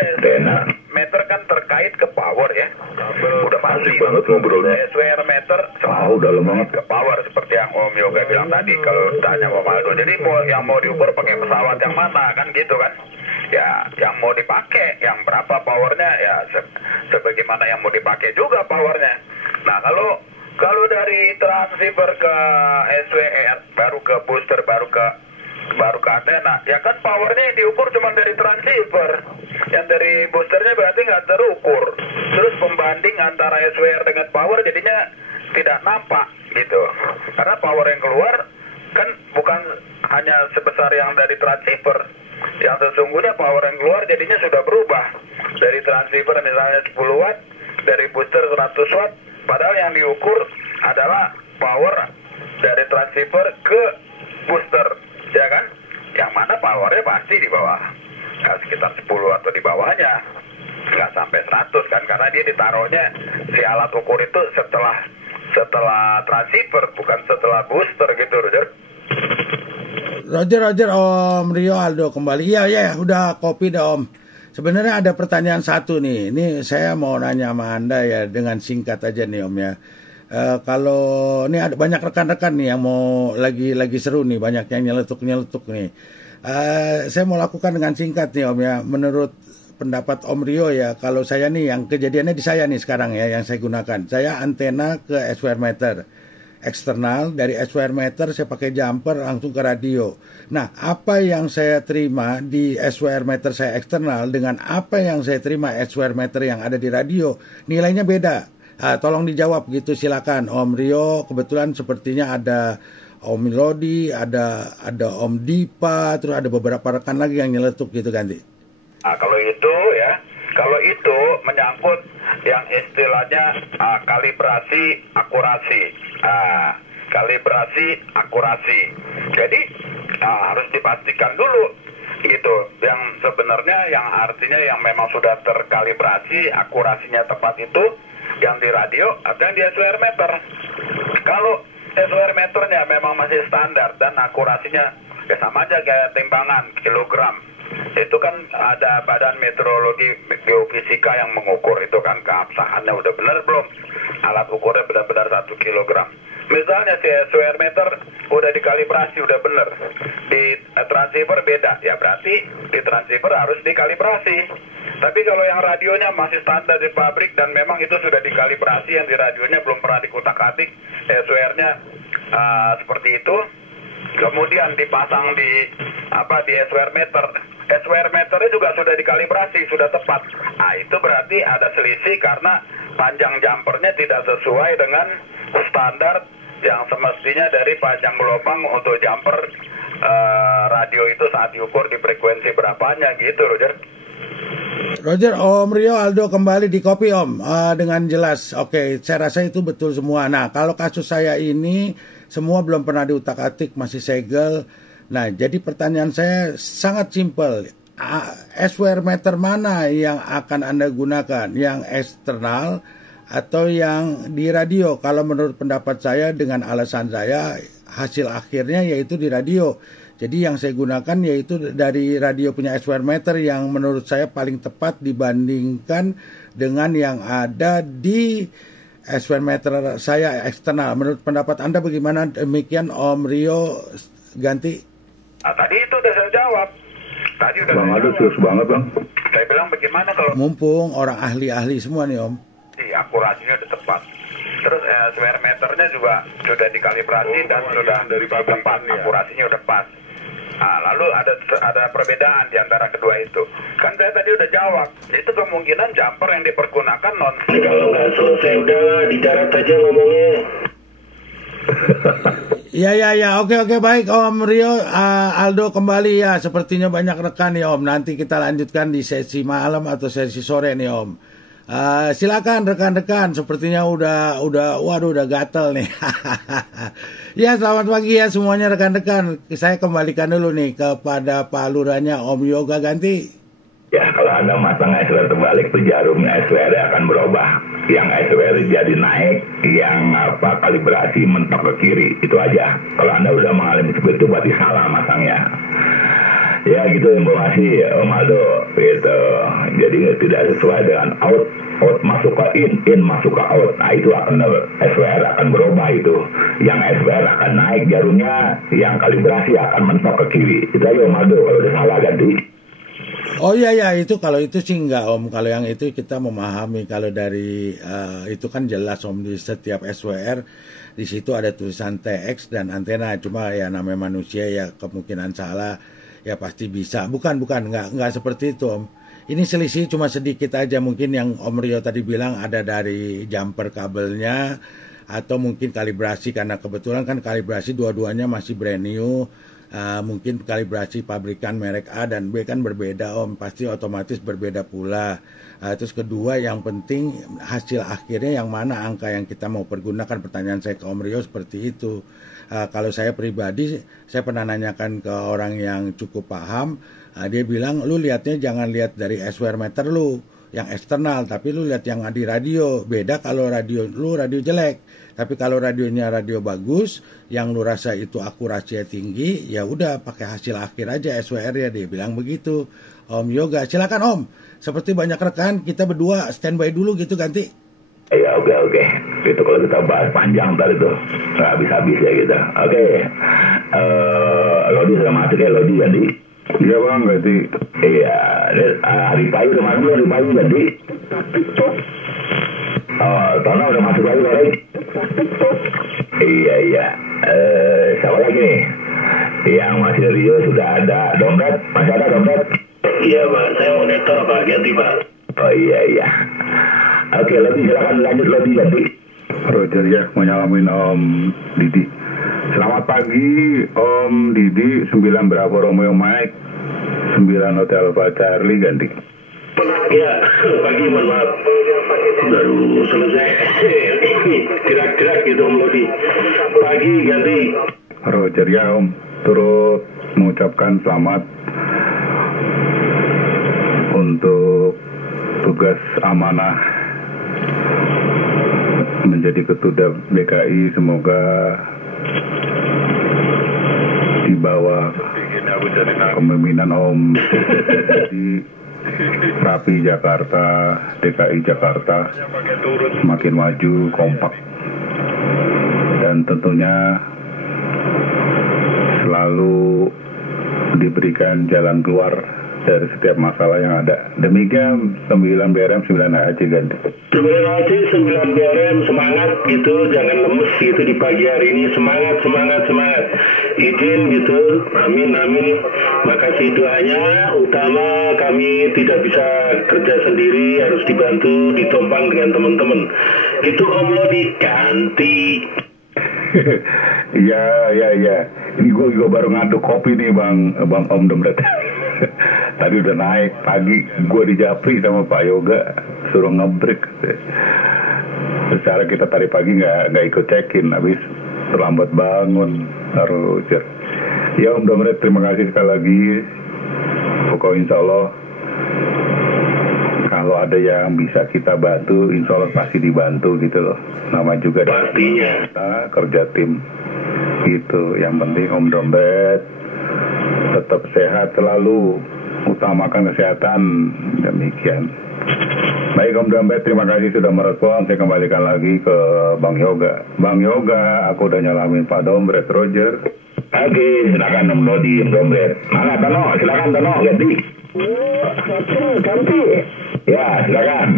meter kan terkait ke power ya. Udah pasti banget ngobrolnya. SWR meter dalam banget ke power seperti yang Om Yoga bilang tadi kalau tanya Om Aldo. Jadi yang mau diukur pakai pesawat yang mana kan gitu kan? Ya, yang mau dipakai, yang berapa powernya ya sebagaimana yang mau dipakai juga powernya. Nah, kalau dari transceiver ke SWR, baru ke booster, baru ke antena, ya kan powernya yang diukur cuma dari transceiver. Yang dari boosternya berarti nggak terukur. Terus pembanding antara SWR dengan power jadinya tidak nampak gitu. Karena power yang keluar kan bukan hanya sebesar yang dari transceiver. Yang sesungguhnya power yang keluar jadinya sudah berubah. Dari transceiver misalnya 10 watt, dari booster 100 watt, padahal yang diukur adalah power dari transceiver ke booster, ya kan? Yang mana powernya pasti di bawah, sekitar 10 atau di bawahnya, nggak sampai 100 kan, karena dia ditaruhnya si alat ukur itu setelah transceiver, bukan setelah booster gitu, Roger. Roger, Om Rio Aldo kembali. Iya, udah kopi dah Om. Sebenarnya ada pertanyaan satu nih. Ini saya mau nanya sama Anda ya dengan singkat aja nih Om ya. Kalau ini ada banyak rekan-rekan nih yang mau lagi seru nih, banyak yang nyeletuk nih. Saya mau lakukan dengan singkat nih Om ya. Menurut pendapat Om Rio ya, kalau saya nih yang kejadiannya di saya nih sekarang ya yang saya gunakan. Saya antena ke SWR meter eksternal, dari SWR meter saya pakai jumper langsung ke radio. Nah, apa yang saya terima di SWR meter saya eksternal dengan apa yang saya terima SWR meter yang ada di radio, nilainya beda. Tolong dijawab gitu, silakan Om Rio. Kebetulan sepertinya ada Om Lodi, ada Om Dipa, terus ada beberapa rekan lagi yang nyeletuk gitu ganti. Kalau itu menyangkut yang istilahnya kalibrasi akurasi. Jadi harus dipastikan dulu gitu. Yang sebenarnya yang artinya yang memang sudah terkalibrasi akurasinya tepat itu yang di radio atau yang di SWR meter. Kalau SWR meternya memang masih standar dan akurasinya ya sama aja kayak timbangan kilogram. itu kan ada badan meteorologi geofisika yang mengukur itu kan keabsahannya udah benar belum, alat ukurnya benar-benar 1 kilogram. Misalnya si SWR meter udah dikalibrasi udah bener, di transceiver beda, ya berarti di transceiver harus dikalibrasi. Tapi kalau yang radionya masih standar di pabrik dan memang itu sudah dikalibrasi, yang di radionya belum pernah dikutak-atik, SWR-nya seperti itu, kemudian dipasang di SWR meter. SWR meternya juga sudah dikalibrasi, sudah tepat. Nah, itu berarti ada selisih karena panjang jumpernya tidak sesuai dengan standar yang semestinya dari panjang gelombang untuk jumper radio itu saat diukur di frekuensi berapanya gitu, Roger. Roger, Om Rio Aldo kembali di kopi Om dengan jelas. Oke, saya rasa itu betul semua. Nah, kalau kasus saya ini semua belum pernah diutak-atik, masih segel. Nah, jadi pertanyaan saya sangat simpel. SWR meter mana yang akan Anda gunakan? Yang eksternal atau yang di radio? Kalau menurut pendapat saya dengan alasan saya, hasil akhirnya yaitu di radio. Jadi yang saya gunakan yaitu dari radio punya SWR meter yang menurut saya paling tepat dibandingkan dengan yang ada di SWR meter saya eksternal. Menurut pendapat Anda bagaimana? Demikian Om Rio ganti. Nah, tadi itu udah saya jawab. Tadi udah Bang Aldo serius banget Bang. Saya bilang bagaimana kalau Mumpung orang ahli-ahli semua nih Om. Akurasinya udah tepat. Terus SWR meternya juga sudah dikalibrasi dan sudah dari pabrik tepat, ya. akurasinya udah pas. Nah, lalu ada perbedaan di antara kedua itu. Kan saya tadi udah jawab, itu kemungkinan jumper yang dipergunakan non. Kalau nggak selesai udahlah di darat aja ngomongnya. Ya, oke, baik Om Rio, Aldo kembali ya, sepertinya banyak rekan nih Om, nanti kita lanjutkan di sesi malam atau sesi sore nih Om. Silakan rekan-rekan, sepertinya udah gatel nih. Ya, selamat pagi ya semuanya rekan-rekan, saya kembalikan dulu nih kepada Pak Lurahnya Om Yoga ganti. Ya, kalau Anda masang SWR terbalik tuh jarumnya SWR akan berubah. Yang SWR jadi naik, yang kalibrasi mentok ke kiri, itu aja. Kalau Anda udah mengalami seperti itu berarti salah masangnya. Ya gitu informasi Om Aldo gitu. Jadi tidak sesuai dengan out masuk ke in masuk ke out. Nah itu akan SWR akan berubah itu. Yang SWR akan naik jarumnya, yang kalibrasi akan mentok ke kiri. Itu aja Om Aldo, kalau udah salah ganti. Oh iya, itu kalau itu sih enggak Om. Kalau yang itu kita memahami, kalau dari itu kan jelas Om, di setiap SWR di situ ada tulisan TX dan antena. Cuma ya namanya manusia ya kemungkinan salah ya pasti bisa. Bukan enggak seperti itu Om. Ini selisih cuma sedikit aja, mungkin yang Om Rio tadi bilang ada dari jumper kabelnya atau mungkin kalibrasi, karena kebetulan kan kalibrasi dua-duanya masih brand new. Mungkin kalibrasi pabrikan merek A dan B kan berbeda Om, pasti otomatis berbeda pula. Terus kedua, yang penting hasil akhirnya yang mana, angka yang kita mau pergunakan. Pertanyaan saya ke Om Rio seperti itu. Kalau saya pribadi, saya pernah nanyakan ke orang yang cukup paham, dia bilang lu lihatnya jangan lihat dari SWR meter lu yang eksternal, tapi lu lihat yang di radio. Beda kalau radio lu radio jelek, tapi kalau radionya radio bagus, yang lu rasa itu akurasinya tinggi, ya udah pakai hasil akhir aja SWR ya, dia bilang begitu. Om Yoga, silakan Om. Seperti banyak rekan, kita berdua standby dulu gitu ganti. Ya oke. Itu kalau kita bahas panjang tadi tuh nggak habis-habis ya gitu. Oke. Lodi sudah masuk ya, Lodi ganti. Iya Bang, ganti. Iya. Hari Payu udah masuk, Hari Payu ganti. Tono udah masuk lagi balik. Iya. Siapa lagi nih? Yang masih Rio sudah ada. Dompet, masih ada dompet? Iya Pak, saya monitor Pak, ganti Pak. Oh iya. Oke, Lodi silakan lanjut Lodi. Roger ya, mau nyalamin Om Didi. Selamat pagi Om Didi, 9 Bravo Romeo Mike, 9 Hotel Pak Charlie ganti. Ya, pagi mohon maaf. Baru selesai. Gerak-gerak gitu Om Lodi. Pagi ganti. Roger ya Om, turut mengucapkan selamat untuk tugas amanah menjadi ketua BKI. Semoga di bawah kepemimpinan Om di Rapi Jakarta, DKI Jakarta semakin maju, kompak, dan tentunya selalu diberikan jalan keluar dari setiap masalah yang ada. Demikian 9 BRM 9 AAC ganti. 9 AAC 9 BRM semangat gitu, jangan lemes gitu di pagi hari ini, semangat. Izin gitu, amin. Makasih doanya, utama kami tidak bisa kerja sendiri, harus dibantu, ditompang dengan teman-teman. Itu Om Lodi ganti. Ya. Ini gue baru ngantuk kopi nih Bang Om Demret. Tadi udah naik pagi, gue di Japri sama Pak Yoga suruh ngebreak. Secara kita tadi pagi nggak ikut check-in, habis terlambat bangun, taruh cer. Ya Om Demret, terima kasih sekali lagi. Pokoknya insya Allah kalau ada yang bisa kita bantu, insya Allah pasti dibantu gitu loh. Nama juga pastinya kita kerja tim gitu. Yang penting Om Dompet tetap sehat selalu, utamakan kesehatan. Demikian. Baik Om Dompet, terima kasih sudah merespon. Saya kembalikan lagi ke Bang Yoga. Bang Yoga, aku udah nyalamin Pak Dompet Roger. Oke, silakan Om Dodi, Om Dompet. Mana Tono? Silakan Tono, ganti. Ya, silakan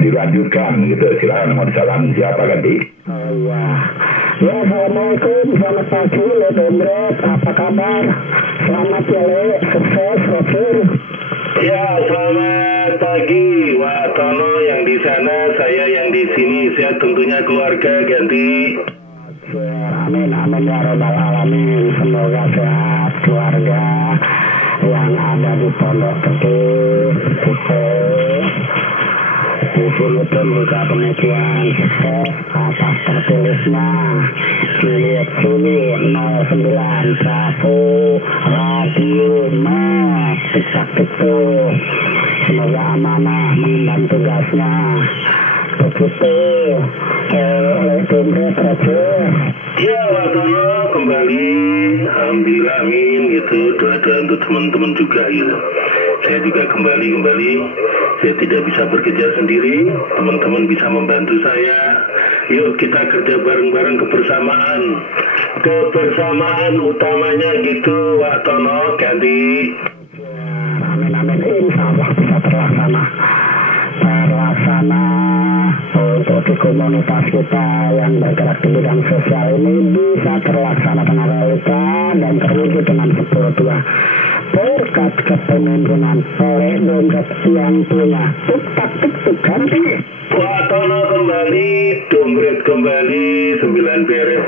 dilanjutkan gitu. Silakan mau disalamin siapa ganti? Ya, assalamualaikum, selamat pagi Le Dompet, apa kabar? Selamat ya Le, sukses Roger. Ya, selamat pagi Wak Tono yang di sana, saya yang di sini, sehat tentunya keluarga ganti. Amin ya robbal alamin. Semoga sehat keluarga yang ada di Pondok Gede. Di sini pun juga penelitian sukses atas tertulisnya Juliet Suli 09 Bravo Radio Mas Tiktak. Semoga amanah mengemban tugasnya. Begitu oleh Dompet Roger. Ya waktunya kembali, alhamdulillah amin gitu, doa-doa untuk teman-teman juga gitu. Saya juga kembali, saya tidak bisa bekerja sendiri, teman-teman bisa membantu saya. Yuk kita kerja bareng-bareng kebersamaan utamanya gitu Wak Tono ganti. Amin, insya Allah bisa terlaksana untuk di komunitas kita yang bergerak di bidang sosial ini bisa terlaksana dengan realita dan terwujud dengan 10-2 berkat kepemimpinan oleh Dompet yang punya Tiktak ganti. Wak Tono kembali, Dompet kembali, 9 BRM.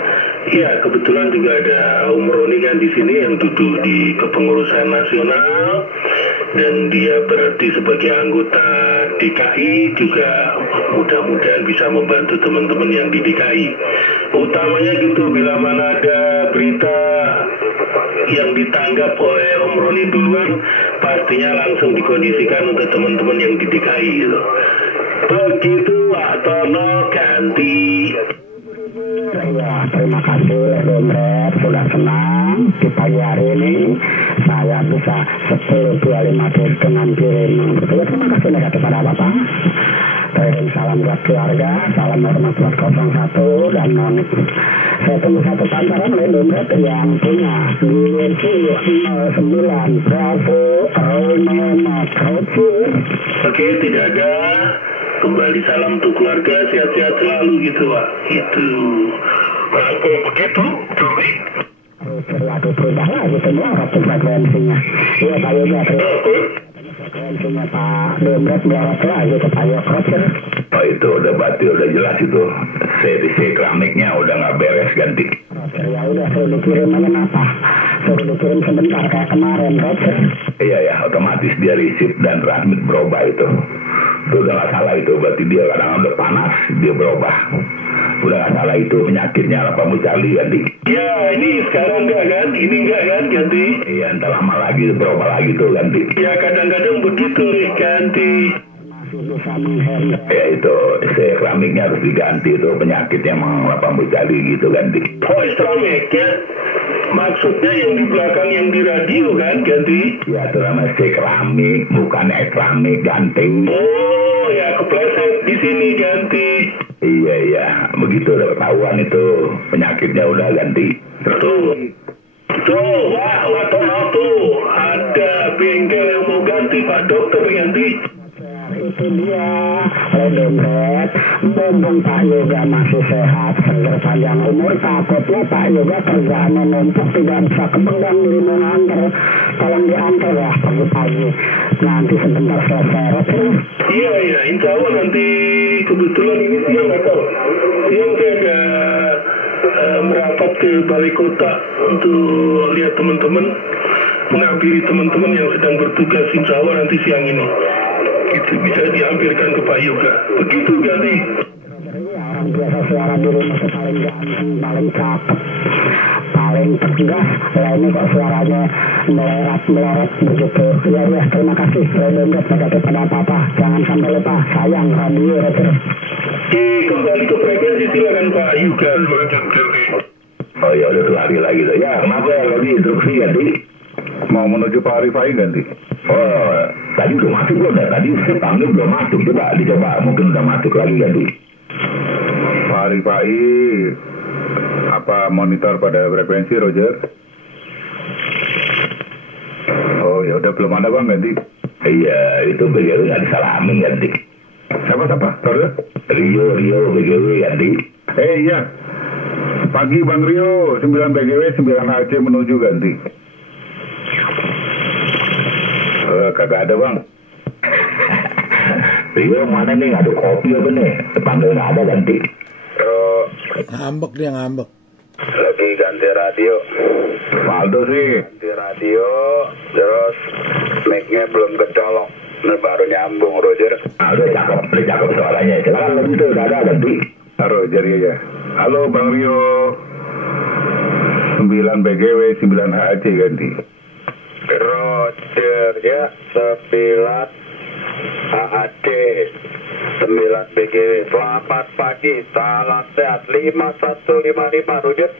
Ya, kebetulan juga ada Om Roni kan di sini yang duduk di kepengurusan nasional dan dia berarti sebagai anggota DKI juga mudah-mudahan bisa membantu teman-teman yang di DKI. Utamanya gitu, bila mana ada berita yang ditanggap oleh Om Roni duluan, pastinya langsung dikondisikan untuk teman-teman yang di DKI gitu. Begitu Wak Tono ganti. Ya, terima kasih Dompet, sudah senang di pagi hari ini saya bisa 10.25 dengan kirim. Terima kasih kepada Bapak. Salam buat keluarga, salam hormat buat 01 dan Nonik. Saya tunggu satu pantaran oleh Dompet yang punya Juliet 09 Bravo Romeo Roger. Oke, tidak ada. Kembali salam untuk keluarga, sehat-sehat selalu gitu Pak. Itu. Oke, begitu, Dwi. Waduh, berubah lagi tuh melorot tuh frekuensinya. Iya Pak Yoga, frekuensinya Pak Dompet melorot lagi ke Pak Yoga. Oh itu udah berarti udah jelas itu. Seri keramiknya udah nggak beres ganti. Ya udah, suruh dikirim aja apa? Suruh dikirim sebentar kayak kemarin, Roger. Iya ya, otomatis dia receive dan transmit berubah itu. Itu udah nggak salah itu, berarti dia kadang udah panas, dia berubah. Udah nggak salah itu penyakitnya apa Mucali ganti. Ya ini sekarang enggak kan, ini enggak kan ganti. Iya, entar lama lagi berubah lagi tuh ganti. Ya kadang-kadang begitu nih ganti. Ya itu, keramiknya harus diganti itu, penyakitnya emang apa Mucali gitu ganti. Oh keramik ya. Maksudnya yang di belakang yang di radio kan ganti? Ya itu namanya keramik, bukan keramik ganti. Oh ya kepleset di sini ganti. Iya, begitu udah ketahuan itu penyakitnya udah ganti. Tuh, wah tuh ada bengkel yang mau ganti Pak Dokter ganti. Itu dia, Ledembret, mumpung Pak Yoga masih sehat, seger panjang umur, takutnya Pak Yoga kerjaannya numpuk, tidak bisa kepegang diri mengantar, tolong diantar ya pagi-pagi, nanti sebentar selesai. Iya, insya Allah nanti kebetulan ini siang atau siang saya ada merapat ke balai kota untuk lihat teman-teman, menghampiri teman-teman yang sedang bertugas, insya Allah nanti siang ini. Itu bisa dihampirkan ke Pak Yoga. Begitu ganti. Orang biasa suara di rumah itu paling ganteng, paling cakep, paling tegas. Lainnya kok suaranya meleret begitu. Ya, terima kasih. Ledembret negatif pada apa-apa. Jangan sampai lupa. Sayang radio Roger. Kembali ke frekuensi silakan Pak Yoga. Oh ya udah 2 hari lagi tuh. Ya kenapa ya lagi instruksi ganti? Mau menuju Pak Arifai ganti. Oh, tadi udah masuk belum ya? Tadi saya panggil belum masuk. Coba dicoba, mungkin udah masuk lagi ganti. Pak Arifai apa monitor pada frekuensi Roger? Oh ya udah belum ada Bang ganti. Iya, itu BGW nggak disalamin ganti. Siapa? Roger? Rio BGW ganti. Iya. Pagi Bang Rio, 9 BGW 9 AC menuju ganti. Kagak ada Bang. Rio mana nih, nggak ada kopi apa nih? Panggil nggak ada ganti. Ngambek dia ngambek. Lagi ganti radio. Waldo sih. Ganti radio, terus mic-nya belum kecolok. Ini baru nyambung Roger. Nah, udah cakep suaranya. Silakan lagi tuh, nggak ada ganti. Roger ya. Halo Bang Rio. 9 BGW 9 HAC ganti. Roger ya, 9 HAC 9 BGW. Selamat pagi, salam sehat 5155 Roger.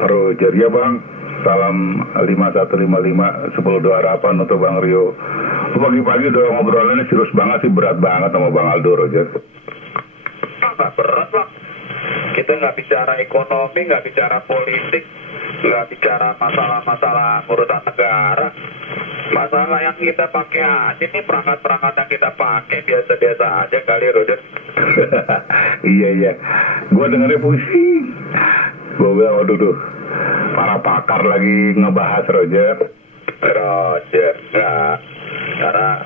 Roger ya Bang. Salam 5155 10 doa harapan untuk Bang Rio. Pagi-pagi udah ngobrolannya serius banget sih, berat banget sama Bang Aldo Roger. Nggak berat Bang. Kita nggak bicara ekonomi, nggak bicara politik, nggak bicara masalah-masalah urusan negara. Masalah yang kita pakai aja nih, perangkat-perangkat yang kita pakai biasa-biasa aja kali Roger. Iya. Gue dengarnya pusing. Gue bilang waduh tuh, para pakar lagi ngebahas Roger. Nggak. Karena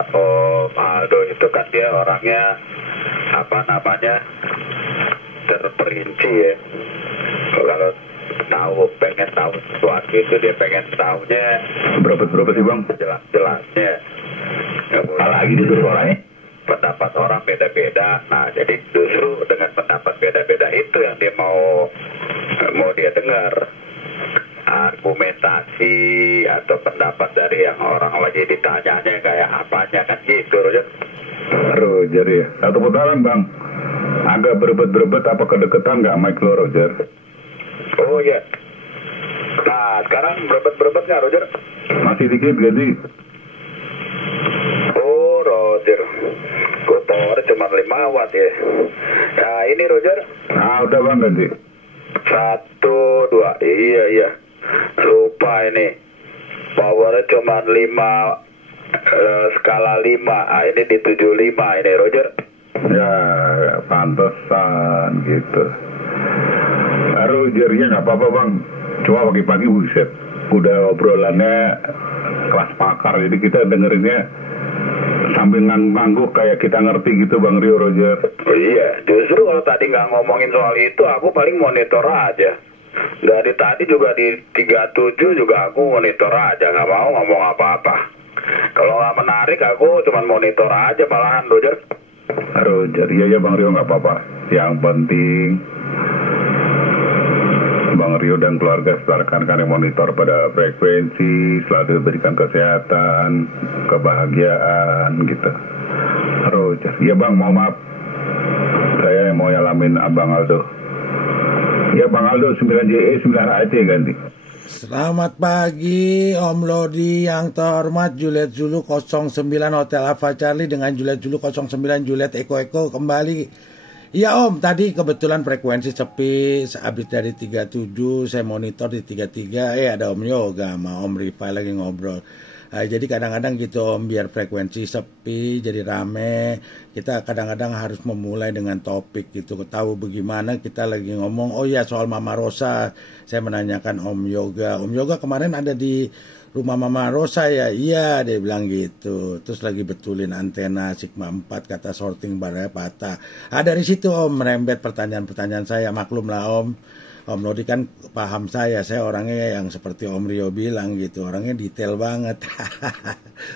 Aldo itu kan dia orangnya terperinci ya. Kalau pengen tahu sesuatu itu dia pengen tahunya berapa sih Bang? Jelas-jelasnya. Apalagi itu suaranya. Pendapat orang beda-beda. Nah, jadi justru dengan pendapat beda-beda itu yang dia mau dia dengar. Argumentasi atau pendapat dari yang orang lagi ditanyanya kayak apanya kan gitu Roger. Roger ya. Satu putaran Bang. Agak berebet apa kedeketan nggak mic lo Roger? Oh iya. Nah sekarang berebet nggak Roger? Masih dikit jadi. Oh Roger, gue power cuma 5 watt ya. Nah ini Roger. Nah udah Bang ganti. 1, 2, iya. Lupa ini. Powernya cuma 5 skala 5. Ah ini di 75 ini Roger. Ya pantesan gitu. Rogernya nggak apa-apa Bang. Cuma pagi-pagi buset, udah obrolannya kelas pakar. Jadi kita dengerinnya sambil ngangguk kayak kita ngerti gitu Bang Rio Roger. Oh iya, justru kalau tadi nggak ngomongin soal itu, aku paling monitor aja. Dari tadi juga di 37 juga aku monitor aja, nggak mau ngomong apa-apa. Kalau nggak menarik aku cuma monitor aja malahan Roger. Roger, iya Bang Rio nggak apa-apa. Yang penting Bang Rio dan keluarga serta rekan-rekan yang monitor pada frekuensi selalu diberikan kesehatan, kebahagiaan gitu. Roger, iya Bang, mau maaf. Saya mau nyalamin Abang Aldo. Ya Bang Aldo 9JE 9AC ganti. Selamat pagi Om Lodi yang terhormat, Juliet Zulu 09 Hotel Alpha Charlie dengan Juliet Zulu 09 Juliet Eko kembali. Ya Om, tadi kebetulan frekuensi sepi, habis dari 37 saya monitor di 33, ada Om Yoga sama Om Rifai lagi ngobrol. Jadi kadang-kadang gitu Om, biar frekuensi sepi jadi rame, kita kadang-kadang harus memulai dengan topik gitu, tahu bagaimana kita lagi ngomong. Oh ya, soal Mama Rosa saya menanyakan Om Yoga kemarin ada di rumah Mama Rosa ya? Iya, dia bilang gitu. Terus lagi betulin antena Sigma 4, kata sorting baranya patah. Dari situ Om merembet pertanyaan-pertanyaan saya. Maklum lah Om Lodi kan paham saya orangnya yang seperti Om Rio bilang gitu, orangnya detail banget.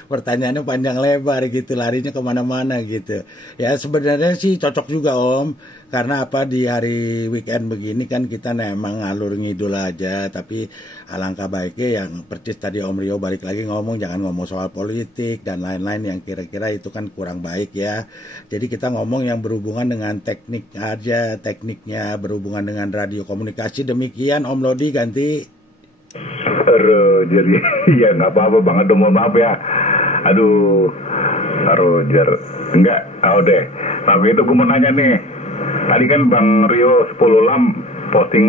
Pertanyaannya panjang lebar gitu, larinya kemana-mana gitu. Ya sebenarnya sih cocok juga Om, karena apa, di hari weekend begini kan kita memang ngalur ngidul aja, tapi alangkah baiknya yang percis tadi Om Rio balik lagi ngomong, jangan ngomong soal politik dan lain-lain yang kira-kira itu kan kurang baik ya. Jadi kita ngomong yang berhubungan dengan teknik aja, tekniknya berhubungan dengan radio komunikasi. Demikian Om Lodi, ganti. Jadi ya nggak apa-apa Bang, aduh mohon maaf ya. Aduh Roger, enggak, deh. Tapi itu gue mau nanya nih, tadi kan Bang Rio 10 lam posting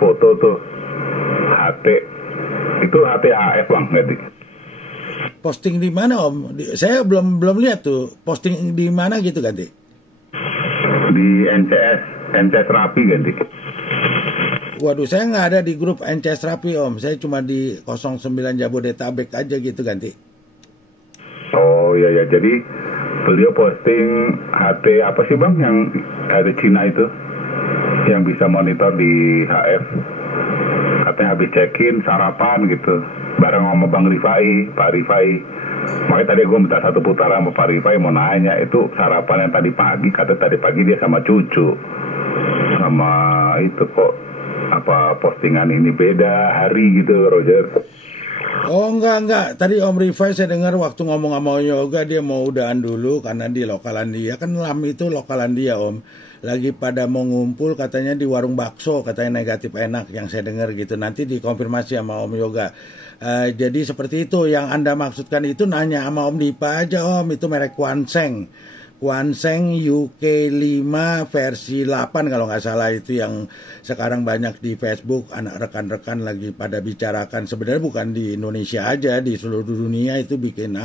foto tuh HT, itu HT AF Bang, ganti. Posting di mana Om? Saya belum lihat tuh, posting di mana gitu ganti? Di NCS Rapi ganti. Waduh, saya nggak ada di grup NCS Rapi Om, saya cuma di 09 Jabodetabek aja gitu ganti. Oh iya, jadi beliau posting HT apa sih Bang, yang dari Cina itu, yang bisa monitor di HF, katanya habis check-in sarapan gitu bareng sama Bang Rifai, Pak Rifai. Makanya tadi gue minta satu putaran sama Pak Rifai, mau nanya itu sarapan yang tadi pagi, kata tadi pagi dia sama cucu, sama itu kok apa postingan ini beda hari gitu Roger. Oh enggak, tadi Om Rifai saya dengar waktu ngomong sama Yoga, dia mau udahan dulu karena di lokalan dia, kan LAM itu lokalan dia Om, lagi pada mau ngumpul katanya di warung bakso, katanya negatif enak yang saya dengar gitu, nanti dikonfirmasi sama Om Yoga. Jadi seperti itu yang Anda maksudkan, itu nanya sama Om Dipa aja Om, itu merek Kwanseng UK 5 versi 8 kalau nggak salah, itu yang sekarang banyak di Facebook, anak rekan-rekan lagi pada bicarakan. Sebenarnya bukan di Indonesia aja, di seluruh dunia itu bikin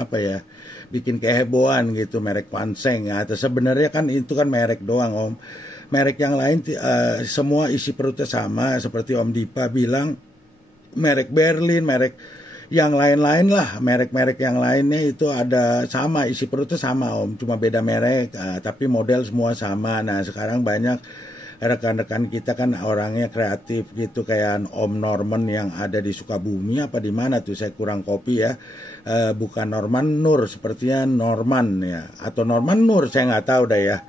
bikin kehebohan gitu, merek Kwanseng. Atau sebenarnya kan itu kan merek doang Om. Merek yang lain semua isi perutnya sama, seperti Om Dipa bilang, merek Berlin, merek yang lain-lain lah, merek-merek yang lainnya itu ada sama, isi perutnya sama Om, cuma beda merek, tapi model semua sama. Nah sekarang banyak rekan-rekan kita kan orangnya kreatif gitu, kayak Om Norman yang ada di Sukabumi apa di mana tuh, saya kurang kopi ya, bukan Norman Nur, sepertinya Norman ya, atau Norman Nur, saya nggak tahu dah ya.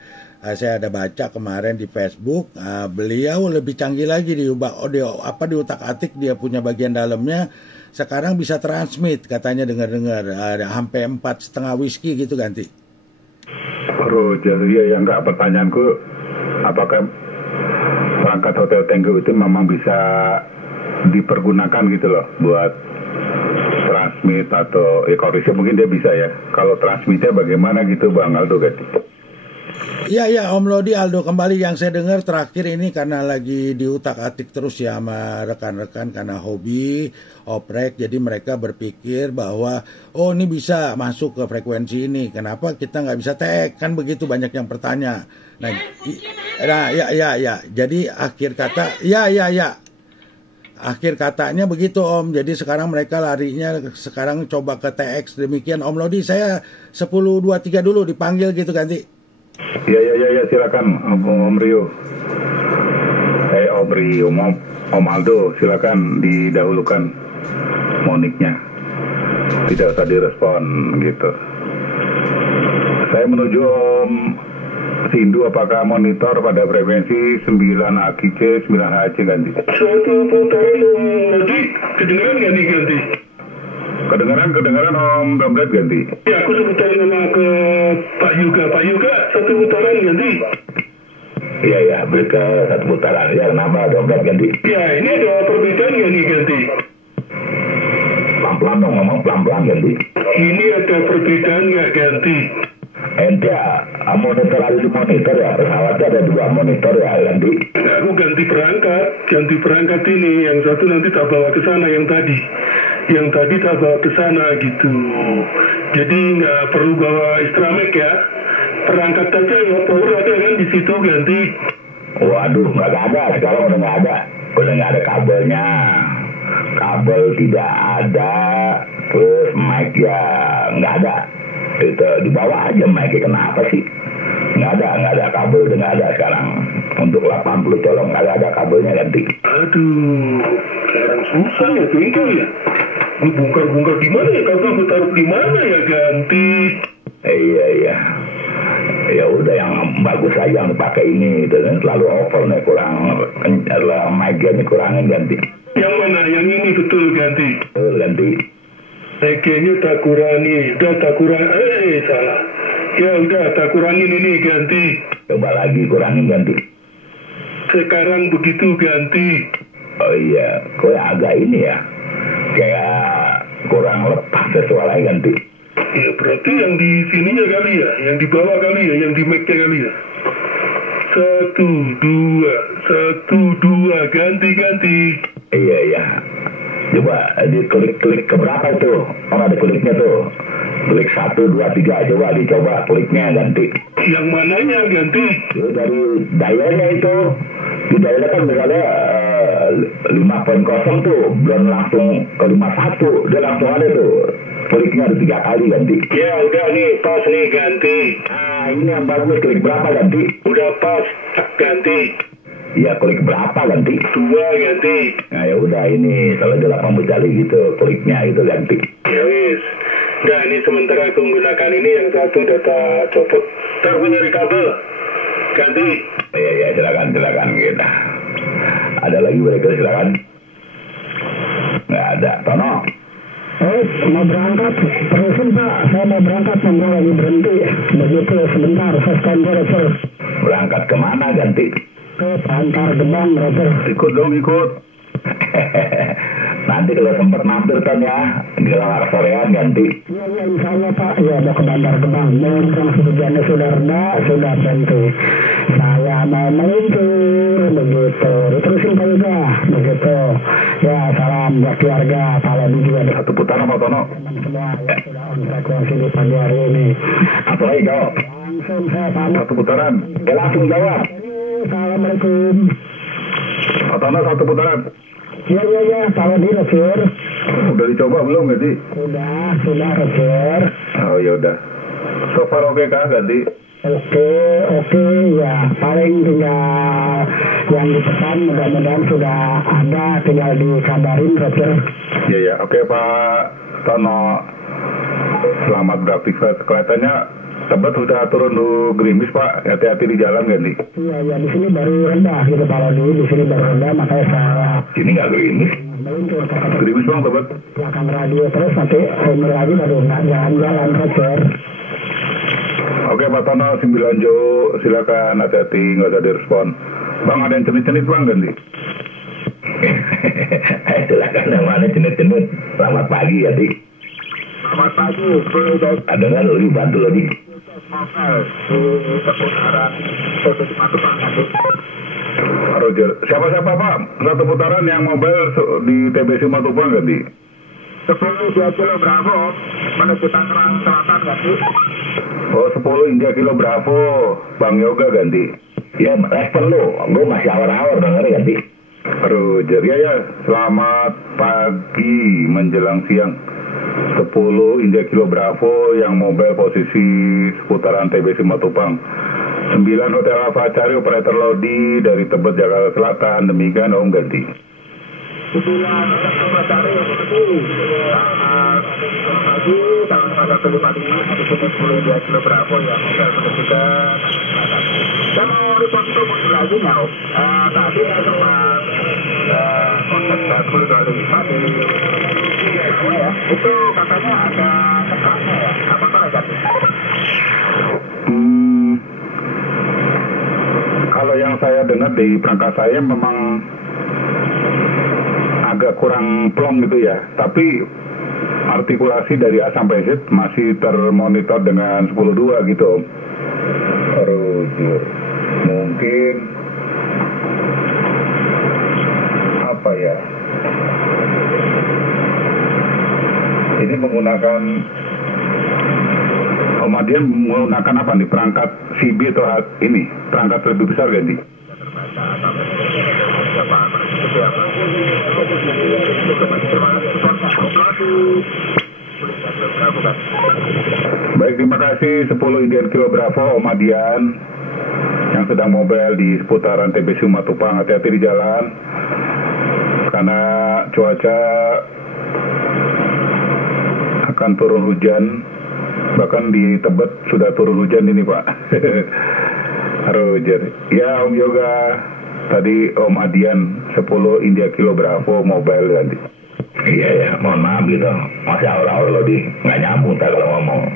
Saya ada baca kemarin di Facebook, beliau lebih canggih lagi di utak-atik, dia punya bagian dalamnya. Sekarang bisa transmit katanya, dengar-dengar ada sampai 4,5 whisky gitu ganti. Roger, ya enggak, pertanyaanku apakah perangkat Hotel Tenggo itu memang bisa dipergunakan gitu loh buat transmit atau koreksi, mungkin dia bisa ya. Kalau transmitnya bagaimana gitu Bang Aldo ganti. Ya Om Lodi, Aldo kembali. Yang saya dengar terakhir ini karena lagi diutak-atik terus ya sama rekan-rekan karena hobi oprek, jadi mereka berpikir bahwa ini bisa masuk ke frekuensi ini, kenapa kita nggak bisa tag, kan begitu banyak yang bertanya. Nah ya, jadi akhir kata akhir katanya begitu Om, jadi sekarang mereka larinya sekarang coba ke TX. Demikian Om Lodi, saya 10-2-3 dulu dipanggil gitu ganti. Ya, silakan Om Rio. Om Rio, Om Aldo, silakan didahulukan moniknya. Tidak usah direspon gitu. Saya menuju Om Sindu, apakah monitor pada frekuensi 9 AKC 9 HC ganti? Suatu putaran nanti kedengaran ganti. Kedengaran Om Dompet ganti. Ya, aku sebutan nama ke Pak Yuga, satu putaran ganti. Iya ya, beli ke satu putaran. Ya kenapa dompet ganti? Ya ini ada perbedaan nggak nih ganti? Pelan-pelan dong, ngomong pelan-pelan ganti. Ini ada perbedaan nggak ganti? Ente monitor ada di monitor ya, pesawatnya ada 2 monitor ya ganti. Nah, aku ganti perangkat ini. Yang satu nanti tak bawa ke sana, yang tadi tak bawa ke sana gitu. Jadi nggak perlu bawa Istramek ya. Perangkat aja ya, power ada kan di situ ganti. Waduh, nggak ada. Sekarang udah nggak ada kabelnya. Kabel tidak ada, terus mic ya nggak ada. Itu dibawa aja mic-nya, kenapa sih? Nggak ada kabel, udah nggak ada sekarang. Untuk 80 tolong nggak ada kabelnya ganti. Aduh, sekarang susah ya bengkel ya. Gue bongkar di mana ya, kabel gue taruh di mana ya ganti. Iya. Ya udah yang bagus aja yang dipakai ini, itu kan selalu over nih, kurang mic-nya nih kurangin ganti. Yang mana? Yang ini betul ganti. Ganti. Kayaknya tak kurangi, salah. Ya udah, tak kurangin ini ganti. Coba lagi kurangin ganti. Sekarang begitu ganti. Oh iya, kok agak ini ya, kayak kurang lepas suaranya ganti. Ya berarti yang di sininya kali ya, yang di bawah kali ya, yang di mic-nya kali ya. 1, 2, ganti. Iya. Coba diklik ke berapa tuh? Oh ada kliknya tuh. Klik 1, 2, 3. Coba kliknya ganti. Yang mananya ganti? Dari dialnya itu. Di dialnya kan misalnya 5.0 tuh, belum langsung ke 51. Dia langsung ada tuh. Kliknya ada 3 kali ganti. Ya udah nih, pas nih ganti. Nah ini yang bagus, klik berapa ganti? Udah pas, ganti. Iya, klik berapa ganti? 2 ganti. Nah ya udah ini kalau 8 jali gitu kliknya itu ganti. Ya wis. Nah ini sementara aku menggunakan ini, yang satu data copot. Ntar gue nyari kabel. Ganti. Iya silakan kita. Ada lagi mereka silakan. Nggak ada. Tono. Mau berangkat, terusin Pak, saya mau berangkat, nomor lagi berhenti. Begitu sebentar, saya standby terus. Berangkat kemana ganti? Ke Bantar Gebang, brother. Ikut dong. Nanti kalau sempat mampir kan ya, di Gelang Sorean ganti. Iya, insya Allah Pak, ya mau ke Bantar Gebang. Mumpung hujannya sudah reda, sudah berhenti. Saya mau meluncur, begitu. Terusin Pak juga, begitu. Ya, salam buat keluarga, Pak Lodi juga. Satu putaran sama Tono. Semua ya, sudah on frekuensi di pagi hari ini. Apa lagi kau? Langsung saya pamit. Satu putaran. Ya langsung jawab. Assalamualaikum. Tono 1 putaran. Ya, Pak Lodi, Roger. Udah dicoba belum ganti? Sudah, Roger. Oh ya udah. So far oke kah ganti? Oke, ya paling tinggal yang dipesan mudah-mudahan sudah ada, tinggal dikabarin Roger. Ya, oke Pak Tono. Selamat beraktivitas. Kelihatannya Tebet sudah turun ke gerimis Pak, hati-hati di jalan ganti. Iya, di sini baru rendah gitu Pak Lodi, di sini baru rendah, makanya saya Sini nggak gerimis? meluncur ke Gerimis Bang Tebet. belakang radio, terus nanti umur lagi baru nggak jalan-jalan Roger. Oke Pak Tono, 9 Jo, silakan hati-hati, nggak usah direspon. Bang ada yang cenit-cenit Bang ganti? Silakan yang mana cenit-cenit. Selamat pagi ya Di. Selamat pagi. Ada nggak lagi bantu lagi? Roger, siapa-siapa Pak? 1 putaran yang mobile di TBC Matupang ganti? 10 India Kilo Bravo menuju Tangerang Selatan ganti. Oh 10 India Kilo Bravo, Bang Yoga ganti. Ya respon lu, gue masih awal-awal denger ganti. Roger, ya selamat pagi menjelang siang. 10 India Kilo Bravo yang mobile posisi seputaran TBC Matupang. 9 Hotel Avacari operator Lodi dari Tebet Jakarta Selatan. Demikian Om ganti. 9 Hotel Avacari pagi tanggal 1 di sini 10 India Kilo Bravo yang mobile menunjukkan. Saya mau report lagi nggak Om? Tadi saya sempat kontak 10 kali ya, itu katanya ada tekaknya ya, apakah ada? Kalau yang yang saya dengar di perangkat saya memang agak kurang plong gitu ya, tapi artikulasi dari A sampai Z masih termonitor dengan 10.2 gitu. Mungkin apa ya, ini menggunakan Omadian menggunakan apa nih, perangkat CB atau ini perangkat lebih besar ganti? Baik, terima kasih 10 Indian Kilo Bravo Omadian yang sedang mobile di seputaran TBC Matupang. Hati-hati di jalan karena cuaca akan turun hujan, bahkan di Tebet sudah turun hujan ini Pak. Roger. Ya Om Yoga, tadi Om Adian 10 India Kilo Bravo mobile ganti. Iya ya, mohon maaf gitu. Masih awal-awal lo di nggak nyambung tak kalau ngomong.